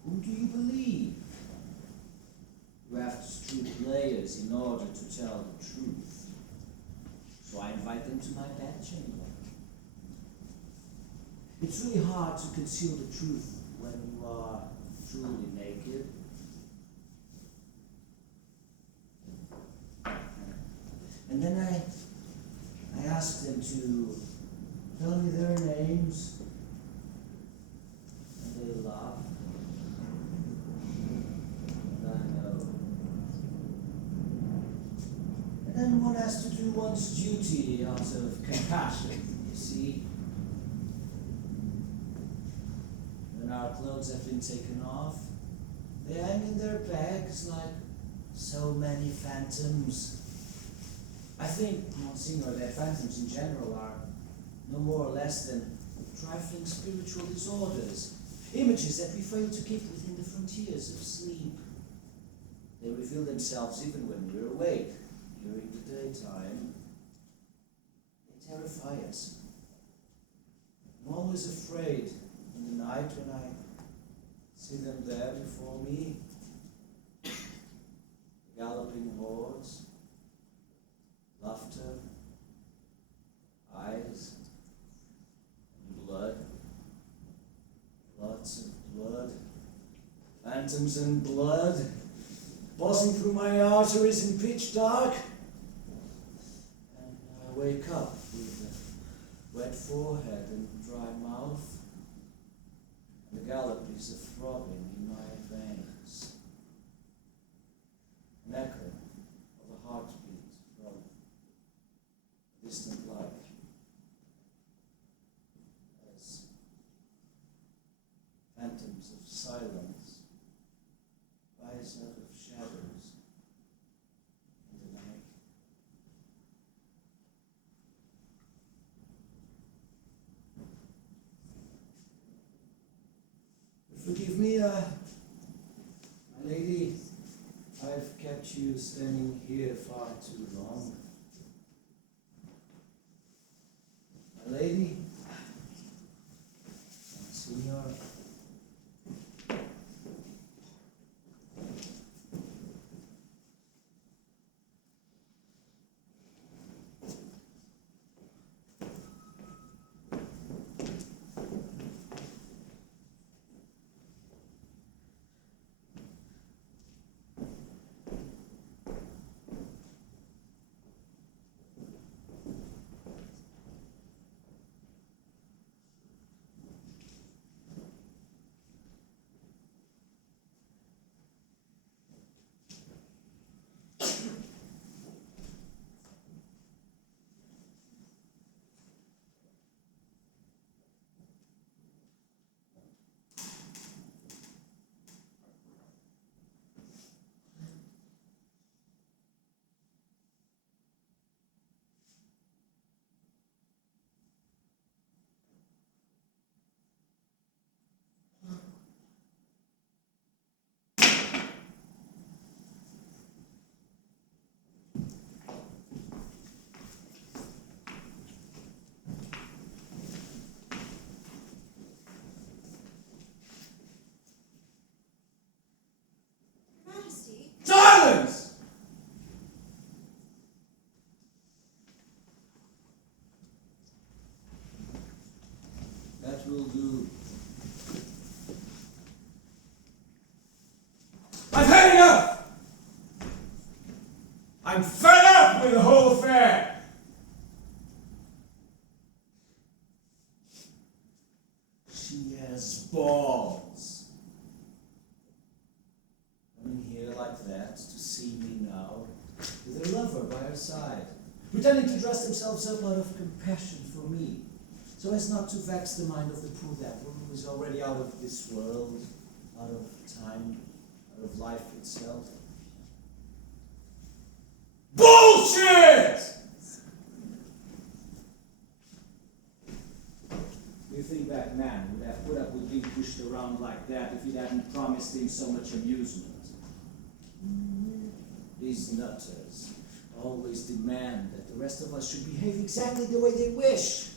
Whom do you believe? You have to strip layers in order to tell the truth. So I invite them to my bedchamber. It's really hard to conceal the truth when you are truly naked. And then I asked them to tell me their names, and they laughed. And I know. And then one has to do one's duty out of compassion, you see. When our clothes have been taken off, they hang in their bags like so many phantoms. I think, Monsignor, that phantoms in general are no more or less than trifling spiritual disorders, images that we fail to keep within the frontiers of sleep. They reveal themselves even when we're awake, during the daytime. They terrify us. I'm always afraid in the night when I see them there before me, galloping hordes. Laughter, eyes, and blood, lots of blood, phantoms and blood, passing through my arteries in pitch dark, and I wake up with a wet forehead and dry mouth, and the gallop is a throbbing in my veins, an echo of a heartbeat from distant life, as phantoms of silence rise out of shadows in the night. Forgive me, my lady, I've kept you standing here far too long. My lady, Monsignor, has balls. Coming here like that to see me now, with her lover by her side, pretending to dress themselves up out of compassion for me, so as not to vex the mind of the poor devil who is already out of this world, out of time, out of life itself. Bullshit! You think that man would have put up with being pushed around like that if he hadn't promised him so much amusement? These nutters always demand that the rest of us should behave exactly the way they wish.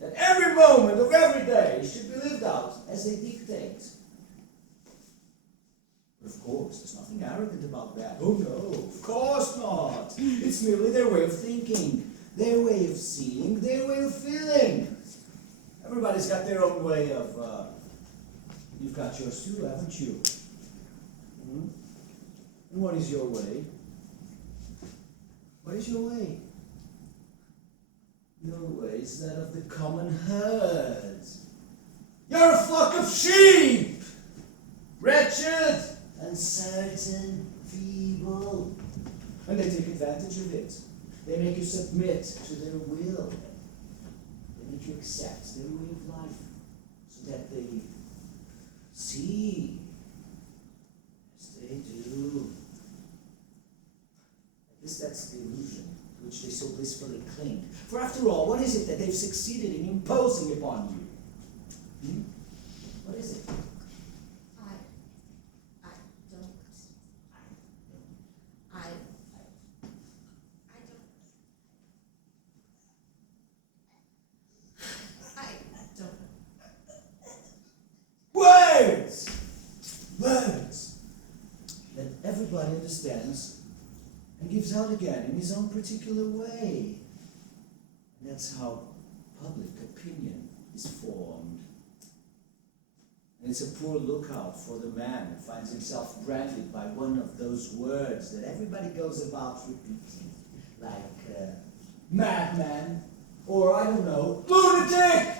That every moment of every day should be lived out as they dictate. But of course, there's nothing arrogant about that. Oh no, of course not. It's merely their way of thinking, their way of seeing, their way of feeling. Everybody's got their own way of, you've got yours too, haven't you? Hmm? And what is your way? What is your way? Your way is that of the common herd. You're a flock of sheep! Wretched, uncertain, feeble. And they take advantage of it. They make you submit to their will. They make you accept their way of life, so that they see as they do. At least that's the illusion to which they so blissfully cling. For after all, what is it that they've succeeded in imposing upon you? Hmm? What is it? Words! Words! That everybody understands and gives out again in his own particular way. And that's how public opinion is formed. And it's a poor lookout for the man who finds himself branded by one of those words that everybody goes about repeating, like madman, or I don't know, lunatic!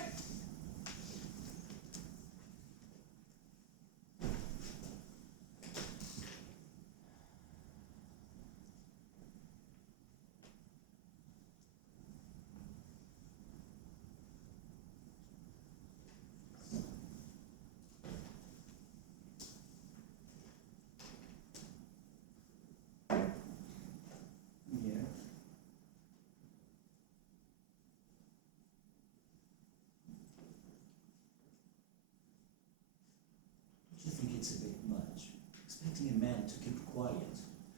It's a bit much, expecting a man to keep quiet,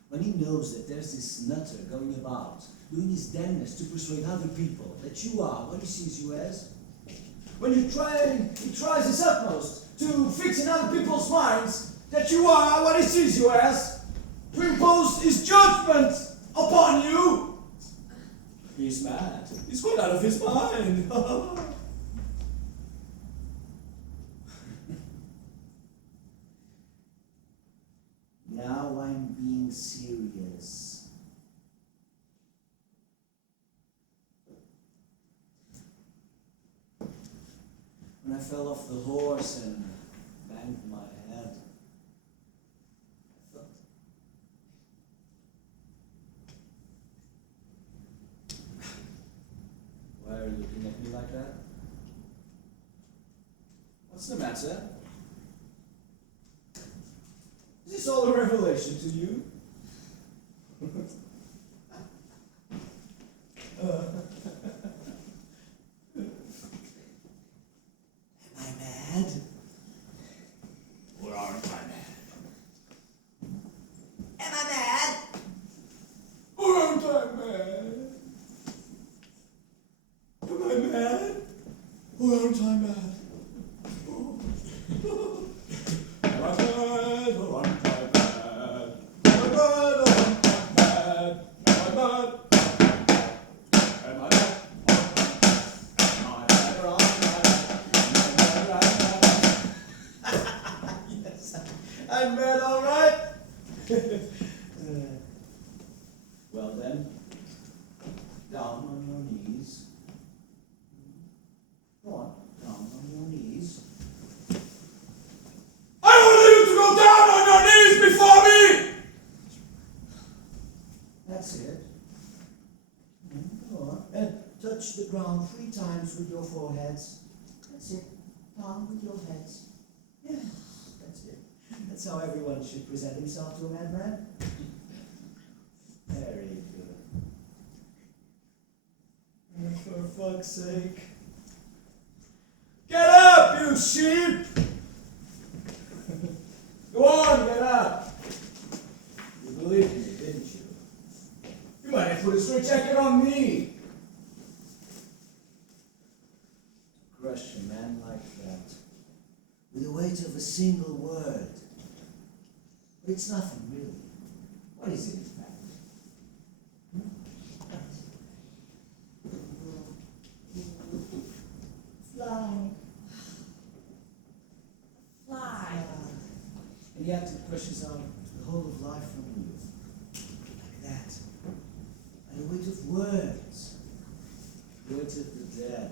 when he knows that there's this nutter going about, doing his damnedest to persuade other people that you are what he sees you as. When he tries his utmost to fix in other people's minds that you are what he sees you as, to impose his judgment upon you. He's mad. He's gone out of his mind. Now I'm being serious. When I fell off the horse and banged my head, I thought, why are you looking at me like that? What's the matter? Is this all a revelation to you? Am I mad? Or aren't I mad? Am I mad? Or aren't I mad? Am I mad? Or aren't I mad? Am I mad? Or aren't I mad? I'm mad, all right? Well then, down on your knees. Go on, down on your knees. touch the ground 3 times with your foreheads. That's it. Palm with your heads. Yeah, that's it. That's how everyone should present himself to a madman. Very good. And for fuck's sake. Get up, you sheep! Go on, get up! You believed me, didn't you? You might have put a straight jacket on me! To crush a man like that, with the weight of a single word. But it's nothing, really. What is it, in fact? Fly. Fly. And yet it pushes out the whole of life from you. Like that. And the weight of words. The weight of the dead.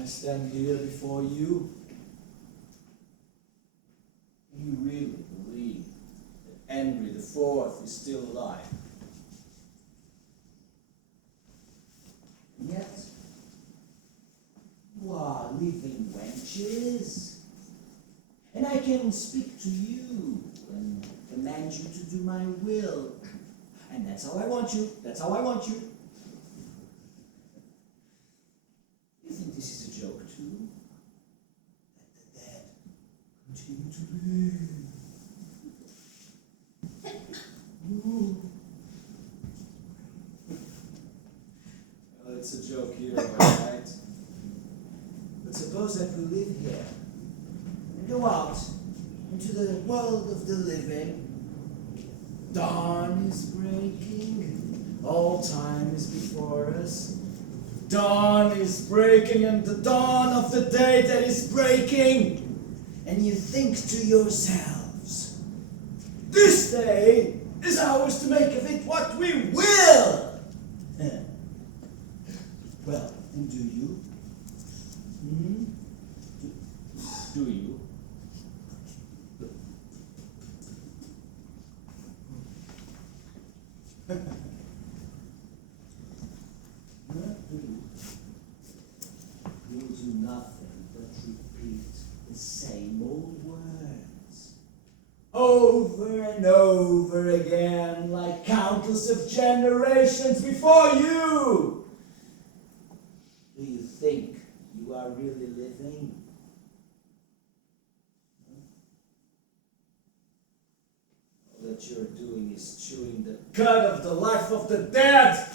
I stand here before you. You really believe that Henry IV is still alive? And yet, you are living wenches. And I can speak to you and command you to do my will. And that's how I want you. That's how I want you. You think this is a joke too? That the dead continue to live. Ooh. Well, it's a joke here, all right? But suppose that we live here and go out into the world of the living. Dawn is breaking. All time is before us. Dawn is breaking, and the dawn of the day that is breaking. And you think to yourselves, this day is ours to make of it what we will. Well, and do you? Hmm? Do you? You'll do nothing but repeat the same old words over and over again, like countless of generations before you. Do you think you are really living? All that you're doing is chewing the cud of the life of the dead.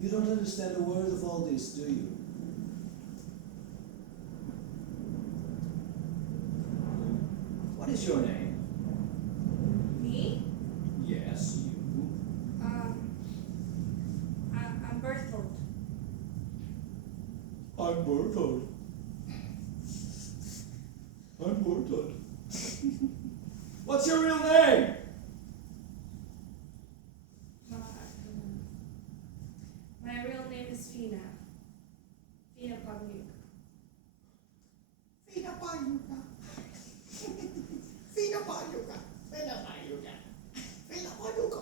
You don't understand a word of all this, do you? What is your name? Me? Yes, you. I'm Berthold. I'm Berthold. I'm Berthold. What's your real name? My real name is Fina. Fina Pagnuka. Fina Pagnuka. Fina Pagnuka. Fina Pagnuka. Fina Pagnuka.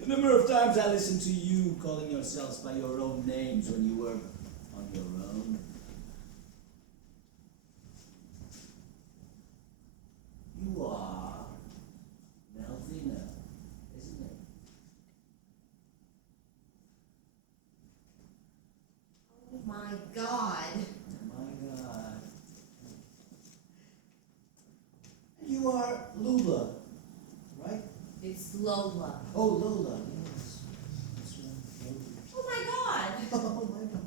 The number of times I listened to you calling yourselves by your own names when you were on your own. You are Melvina, isn't it? Oh my God. Oh my God. And you are Lula, right? It's Lola. Oh, Lola, yes. That's right. Oh my God. Oh my God.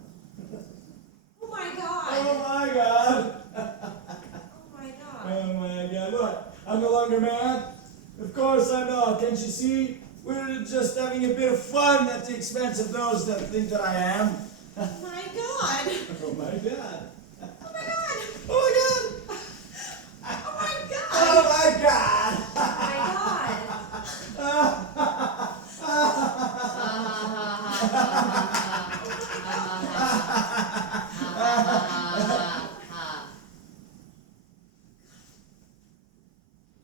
Oh my God. Oh my God. Oh my God. Oh my God. What? I'm no longer mad? Of course I'm not. Can't you see? We're just having a bit of fun at the expense of those that think that I am. Oh my God. Oh my God. Oh my God. Oh my God. Oh my God. Oh my God. Oh my God.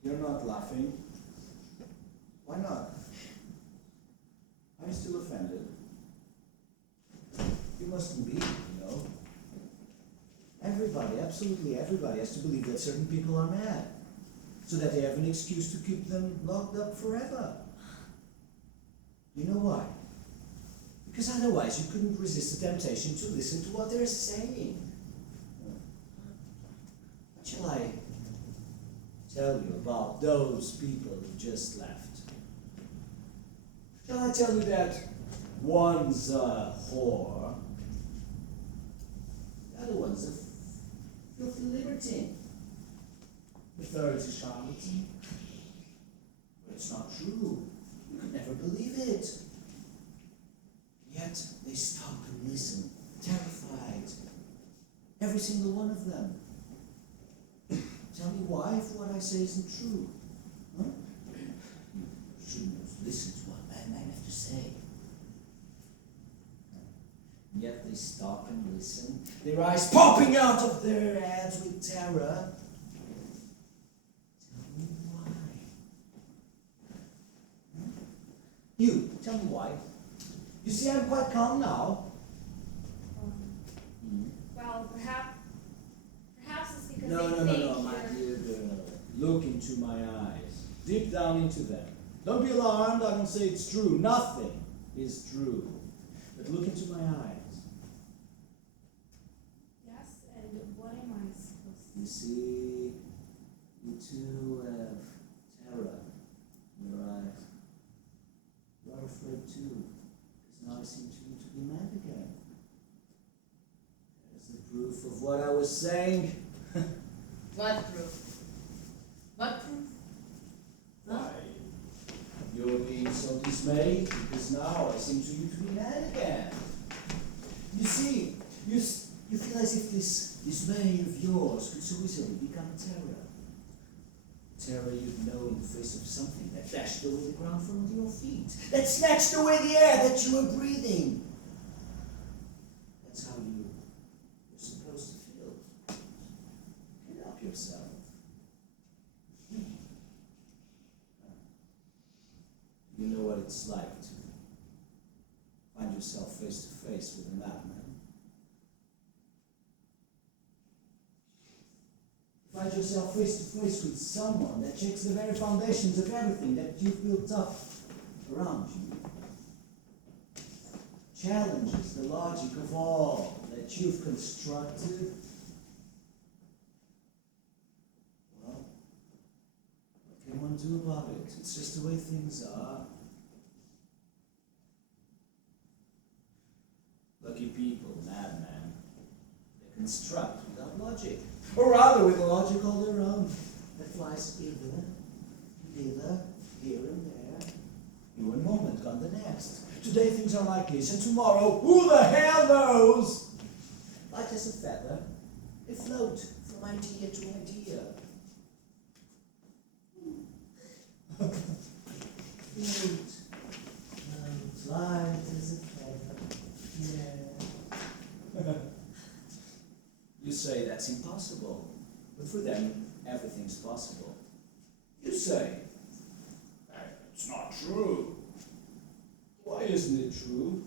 You're not laughing. Why not? Are you still offended? You mustn't be, you know. Everybody, absolutely everybody, has to believe that certain people are mad, so that they have an excuse to keep them locked up forever. You know why? Because otherwise you couldn't resist the temptation to listen to what they're saying. Shall I tell you about those people who just left? Shall I tell you that one's a whore, the other one's a filthy libertine, the third is a charlatan? But it's not true. You could never believe it. Yet they stop and listen, terrified. Every single one of them. Tell me why, if what I say isn't true. Huh? You shouldn't listen to what men have to say. And yet they stop and listen, their eyes popping out of their heads with terror. Tell me why. You, tell me why. You see, I'm quite calm now. Well, perhaps it's because No, they think my you're... dear girl. Look into my eyes. Deep down into them. Don't be alarmed, I don't say it's true. Nothing is true. But look into my eyes. Yes, and what am I supposed to... You see, you too have terror in your eyes. You are afraid too, because now I seem to you to be mad again. There's the proof of what I was saying. What proof? What proof? Why? You're being so dismayed because now I seem to you to be mad again. You see, you feel as if this dismay of yours could so easily become terror. Terror you'd know in the face of something that dashed away the ground from under your feet, that snatched away the air that you were breathing. That's how you're supposed to feel. Get up yourself. You know what it's like to find yourself face to face with a madman. Find yourself face to face with someone that shakes the very foundations of everything that you've built up around you. Challenges the logic of all that you've constructed. Well, what can one do about it? It's just the way things are. Lucky people, madmen. They construct without logic. Or rather with a logic all their own. That flies hither, here and there. In one moment, gone the next. Today things are like this, and tomorrow, who the hell knows? Light as a feather, they float from idea to idea. Float, light as a feather, yeah. You say that's impossible, but for them, everything's possible. You say, it's not true. Why isn't it true?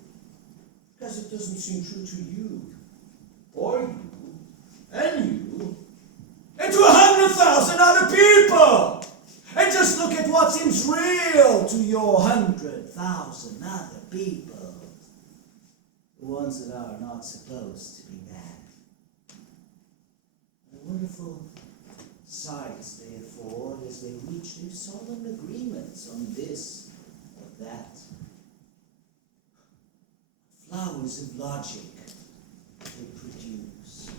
Because it doesn't seem true to you, or you, and to 100,000 other people! And just look at what seems real to your 100,000 other people. The ones that are not supposed to be mad. A wonderful sights they afford as they reach their solemn agreements on this or that. Flowers of logic they produce.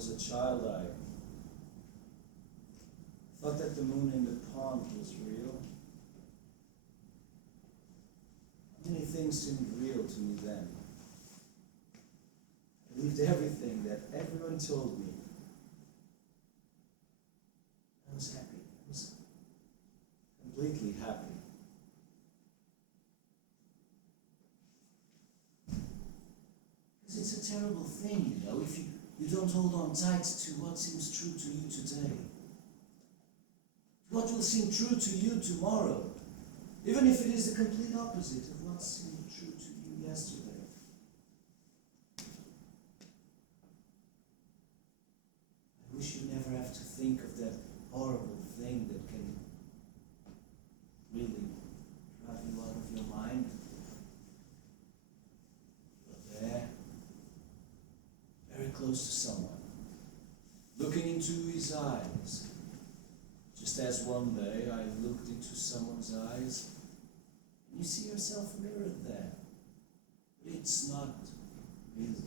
was a child, I thought that the moon in the pond was real. Many things seemed real to me then. I believed everything that everyone told me. I was happy. I was completely happy. Because it's a terrible thing, you know, if you don't hold on tight to what seems true to you today. What will seem true to you tomorrow, even if it is the complete opposite of what seemed true to you yesterday. I wish you never have to think of that horrible thing that can really drive you out of your mind. You're there, very close to someone, looking into his eyes. Just as one day I looked into someone's eyes, and you see yourself mirrored there. But it's not really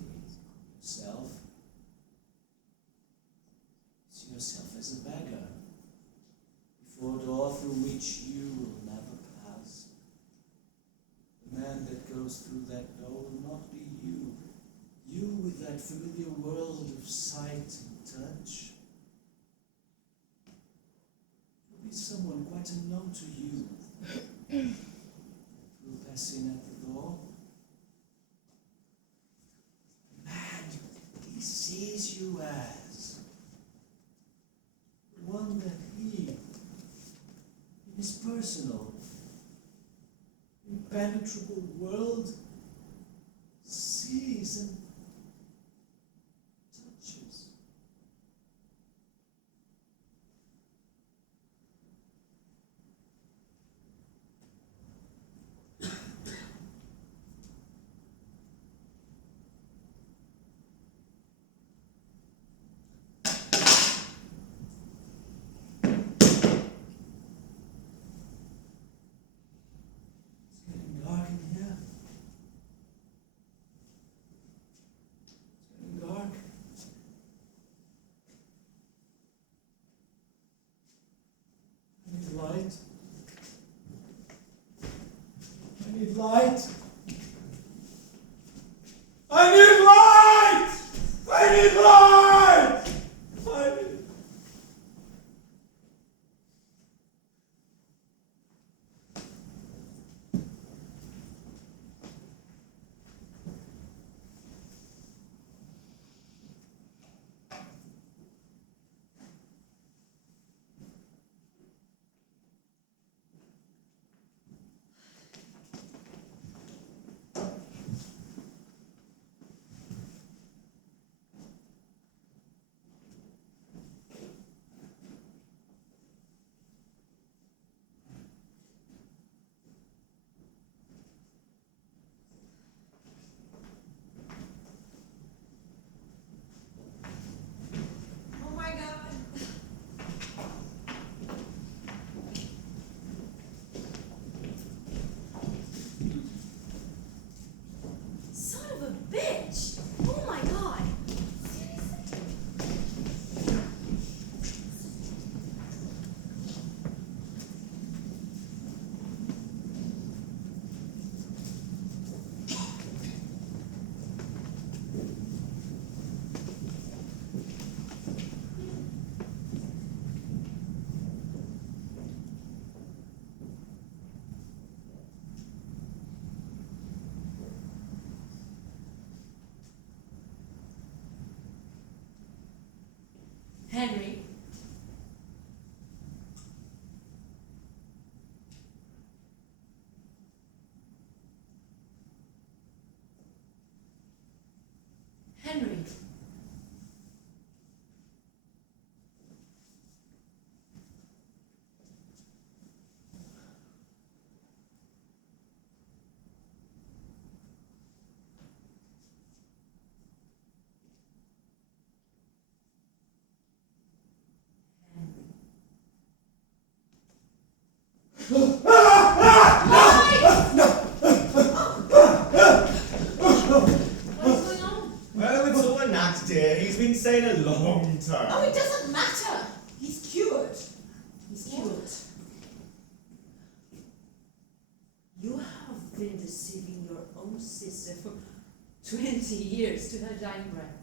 yourself. You see yourself as a beggar, before a door through which you will never pass. The man that goes through that door will not be you. You with that familiar world of sight and touch. Someone quite unknown to you will pass in at the door. The man he sees you as the one that he, in his personal, impenetrable world, sees and touches. Light. I need light! I need light! I need... insane a long time. Oh, it doesn't matter. He's cured. He's cured. You have been deceiving your own sister for 20 years to her dying breath.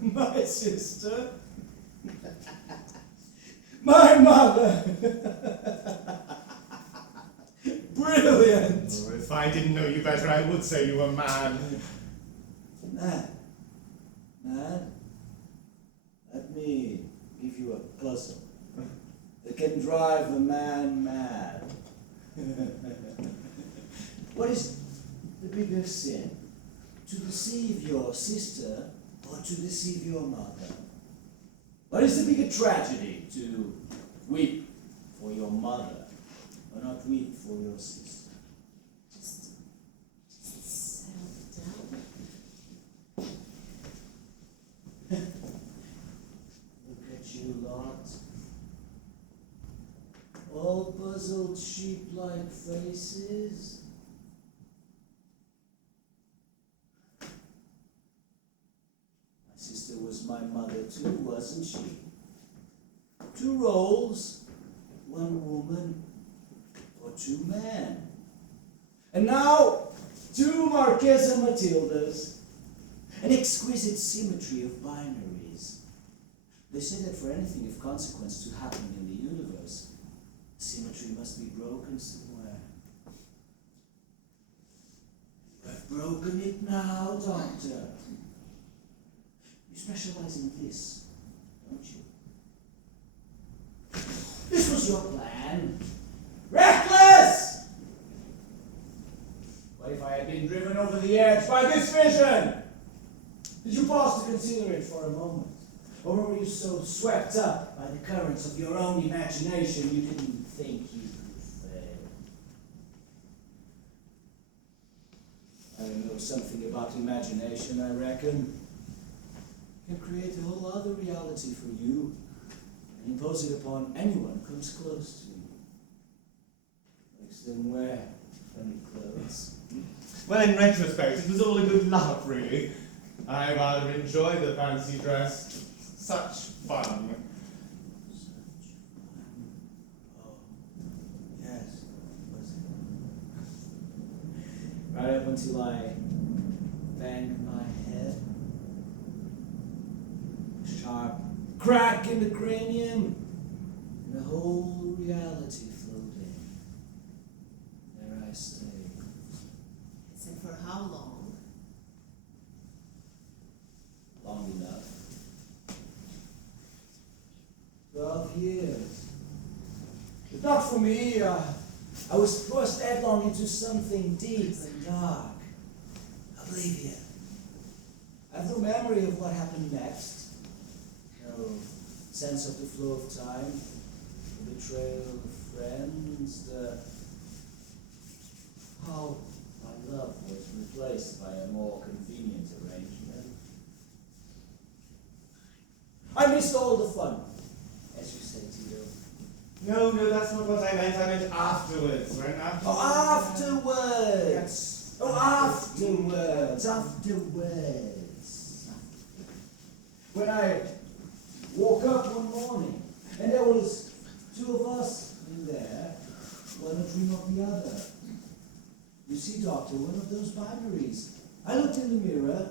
My sister? My mother! Brilliant! Oh, if I didn't know you better, I would say you were mad. Mad? Mad? Let me give you a puzzle that can drive a man mad. What is the bigger sin? To deceive your sister or to deceive your mother? What is the bigger tragedy? To weep for your mother or not weep for your sister? Just settle down. Look at you lot. All puzzled sheep-like faces. My sister was my mother too, wasn't she? 2 roles, 1 woman, or 2 men. And now, 2 Marquesa Matildas. An exquisite symmetry of binaries. They say that for anything of consequence to happen in the universe, symmetry must be broken somewhere. I've broken it now, Doctor. You specialize in this, don't you? This was your plan. Reckless! What if I had been driven over the edge by this vision? Did you pause to consider it for a moment? Or were you so swept up by the currents of your own imagination you didn't think you could fail? I know something about imagination, I reckon. Can create a whole other reality for you and impose it upon anyone who comes close to you. Makes them wear funny clothes. Well, in retrospect, it was all a good laugh, really. I rather enjoyed the fancy dress. Such fun. Oh, yes, was it? Right up until I banged my head. A sharp crack in the cranium, and the whole reality flowed in. There I stayed. And for how long? Long enough. 12 years. But not for me. I was thrust headlong into something deep and dark. Oblivion. I have no memory of what happened next. No sense of the flow of time, the betrayal of friends, how my love was replaced by a more convenient arrangement. I missed all the fun, as you say, Tito. No, that's not what I meant. I meant afterwards. Right after. Oh, afterwards! Oh, afterwards! Afterwards! When I woke up one morning, and there was 2 of us in there, one a dream of the other. You see, Doctor, one of those binaries. I looked in the mirror,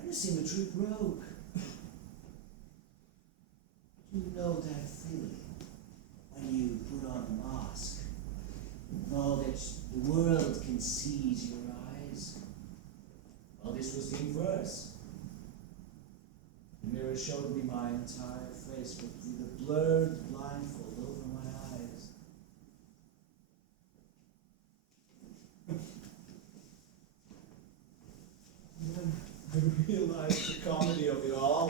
and the symmetry broke. You know that feeling when you put on a mask, and all that the world can see is your eyes? Well, this was the inverse. The mirror showed me my entire face, but with a blurred blindfold over my eyes. Then I realized the comedy of it all.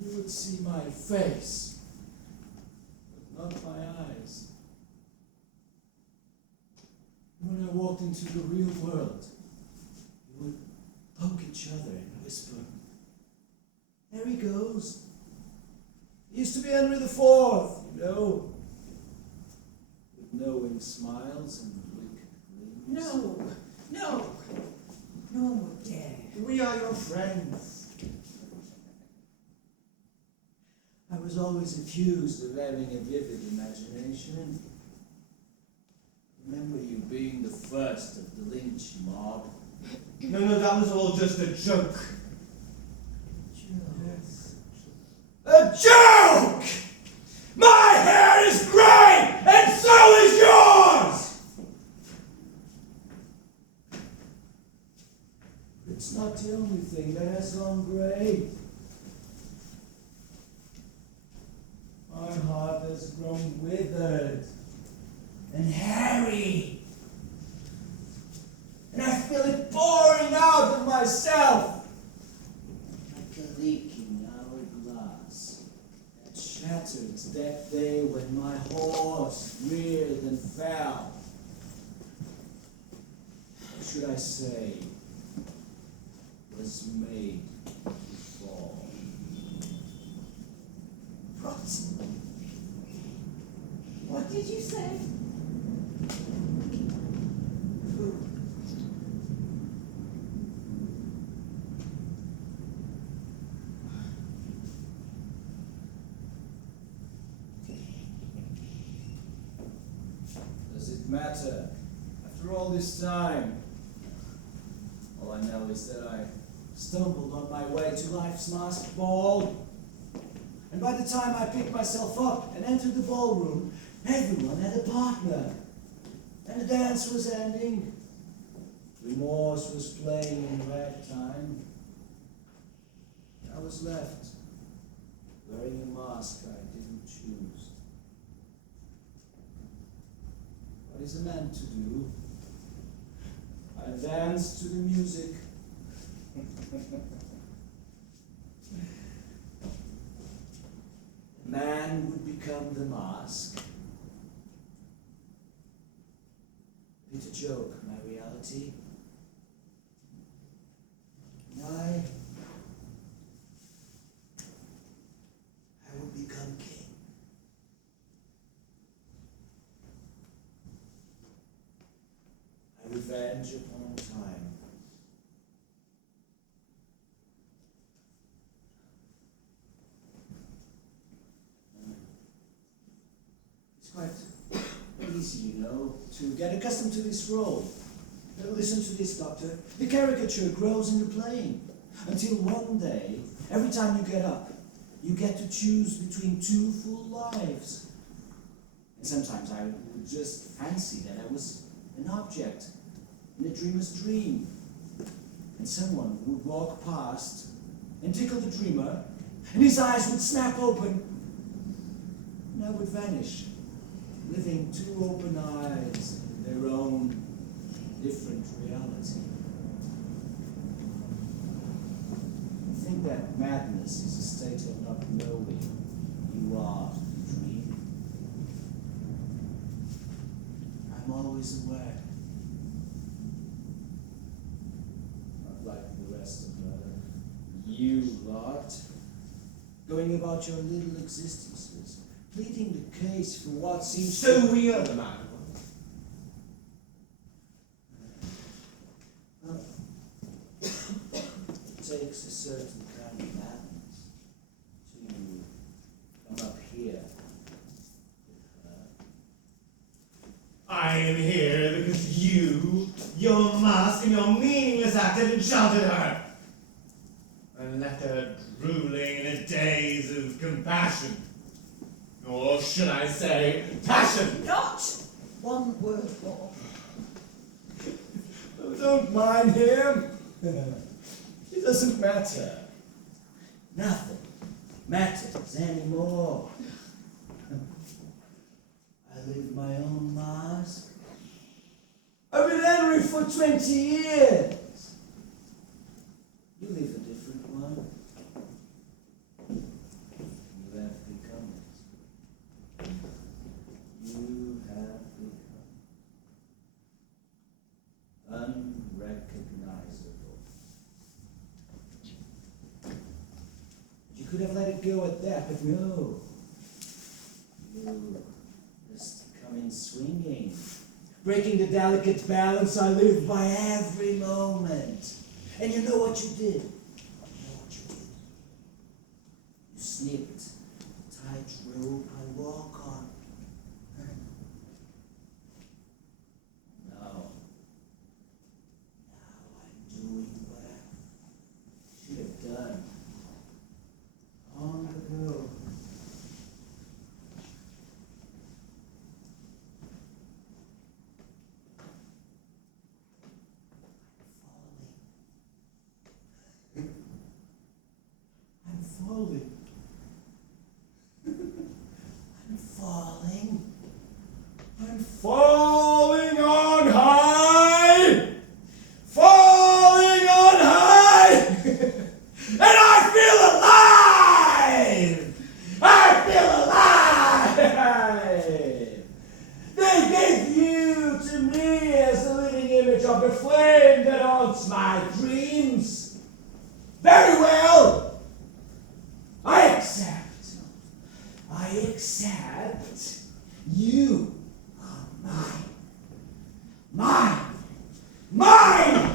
You would see my face, but not my eyes. When I walked into the real world, we would poke each other and whisper, "There he goes. He used to be Henry IV, you know." With knowing smiles and No, no. No one would dare. We are your friends. I was always accused of having a vivid imagination. Remember you being the first of the lynch mob? No, that was all just a joke. A joke! My hair is grey, and so is yours! It's not the only thing that has gone grey. My heart has grown withered and hairy. And I feel it pouring out of myself like a leaking hourglass that shattered that day when my horse reared and fell. Or should I say, was made to fall. What did you say? Does it matter? After all this time, all I know is that I stumbled on my way to life's masked ball. And by the time I picked myself up and entered the ballroom, everyone had a partner. And the dance was ending. Remorse was playing in ragtime. I was left, wearing a mask I didn't choose. What is a man to do? I dance to the music. Man would become the mask. It's a joke, my reality. And I would become king. I revenge upon time. It's quite easy, you know, to get accustomed to this role. Listen to this, Doctor. The caricature grows in the playing. Until one day, every time you get up, you get to choose between two full lives. And sometimes I would just fancy that I was an object in a dreamer's dream. And someone would walk past and tickle the dreamer, and his eyes would snap open, and I would vanish, living two open eyes in their own different reality. I think that madness is a state of not knowing you are the dream. I'm always aware. Not like the rest of you lot, going about your little existences, pleading the case for what seems So we are the man. Well, it takes a certain kind of madness to come up here with her. I am here because you, your mask, and your meaningless act have enchanted her. And left her drooling in a daze of compassion. Or should I say, passion? Not one word more. Oh, don't mind him. It doesn't matter. Nothing matters anymore. I live my own mask. I've been Henry for 20 years. You live a different one. You have become it. You have become unrecognizable. You could have let it go at that, but no. You just come in swinging, breaking the delicate balance I live by every moment. And you know what you did? You snipped the tight rope I walk on. Now I'm doing what I should have done long ago. I'm falling. I'm falling on high! Falling on high! And I feel alive! I feel alive! They gave you to me as the living image of the flame that haunts my dreams. Very well! I accept. You are mine. Mine! Mine! Mine!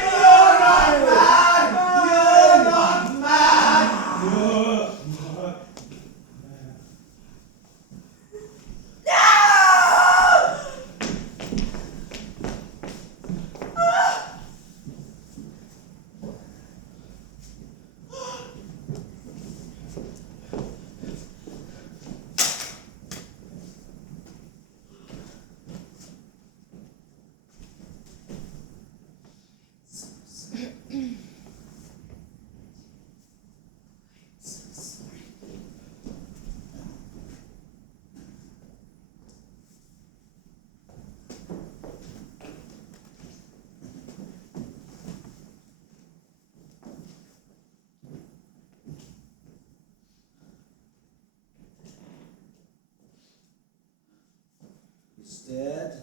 You're not mad! You're not mad! He's dead.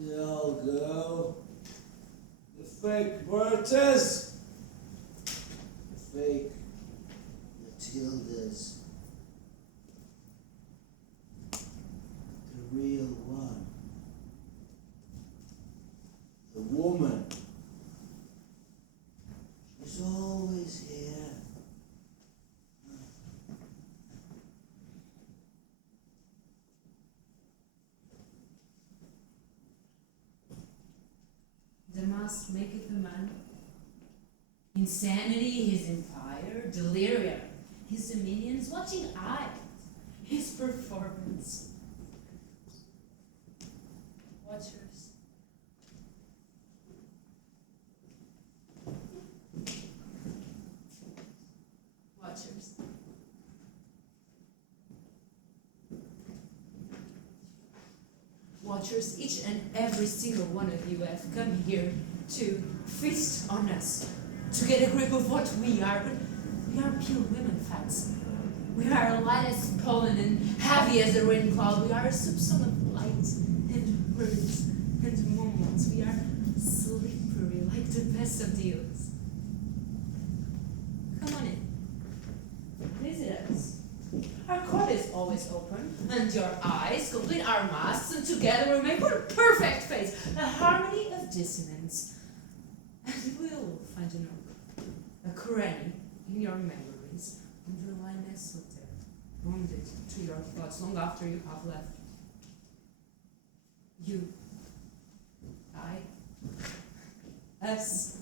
They all go. The fake Bertas. The fake Matildas. The real one. The woman. She's always here. The mask maketh a man. Insanity, his empire, delirium, his dominions, watching eye, his performance. Watchers. Watchers. Watchers, each and every single one of you have come here to feast on us, to get a grip of what we are, but we are pure women facts. We are light as pollen and heavy as a rain cloud. We are a substance of light and words and moments. We are slippery like the best of deals. Come on in. Visit us. Our court is always open, and your eyes complete our masks, and together we make one perfect face, a harmony of dissonance. And we'll find a nook, a cranny in your memories, and the lie nestled there, wounded to your thoughts long after you have left. You, I, us,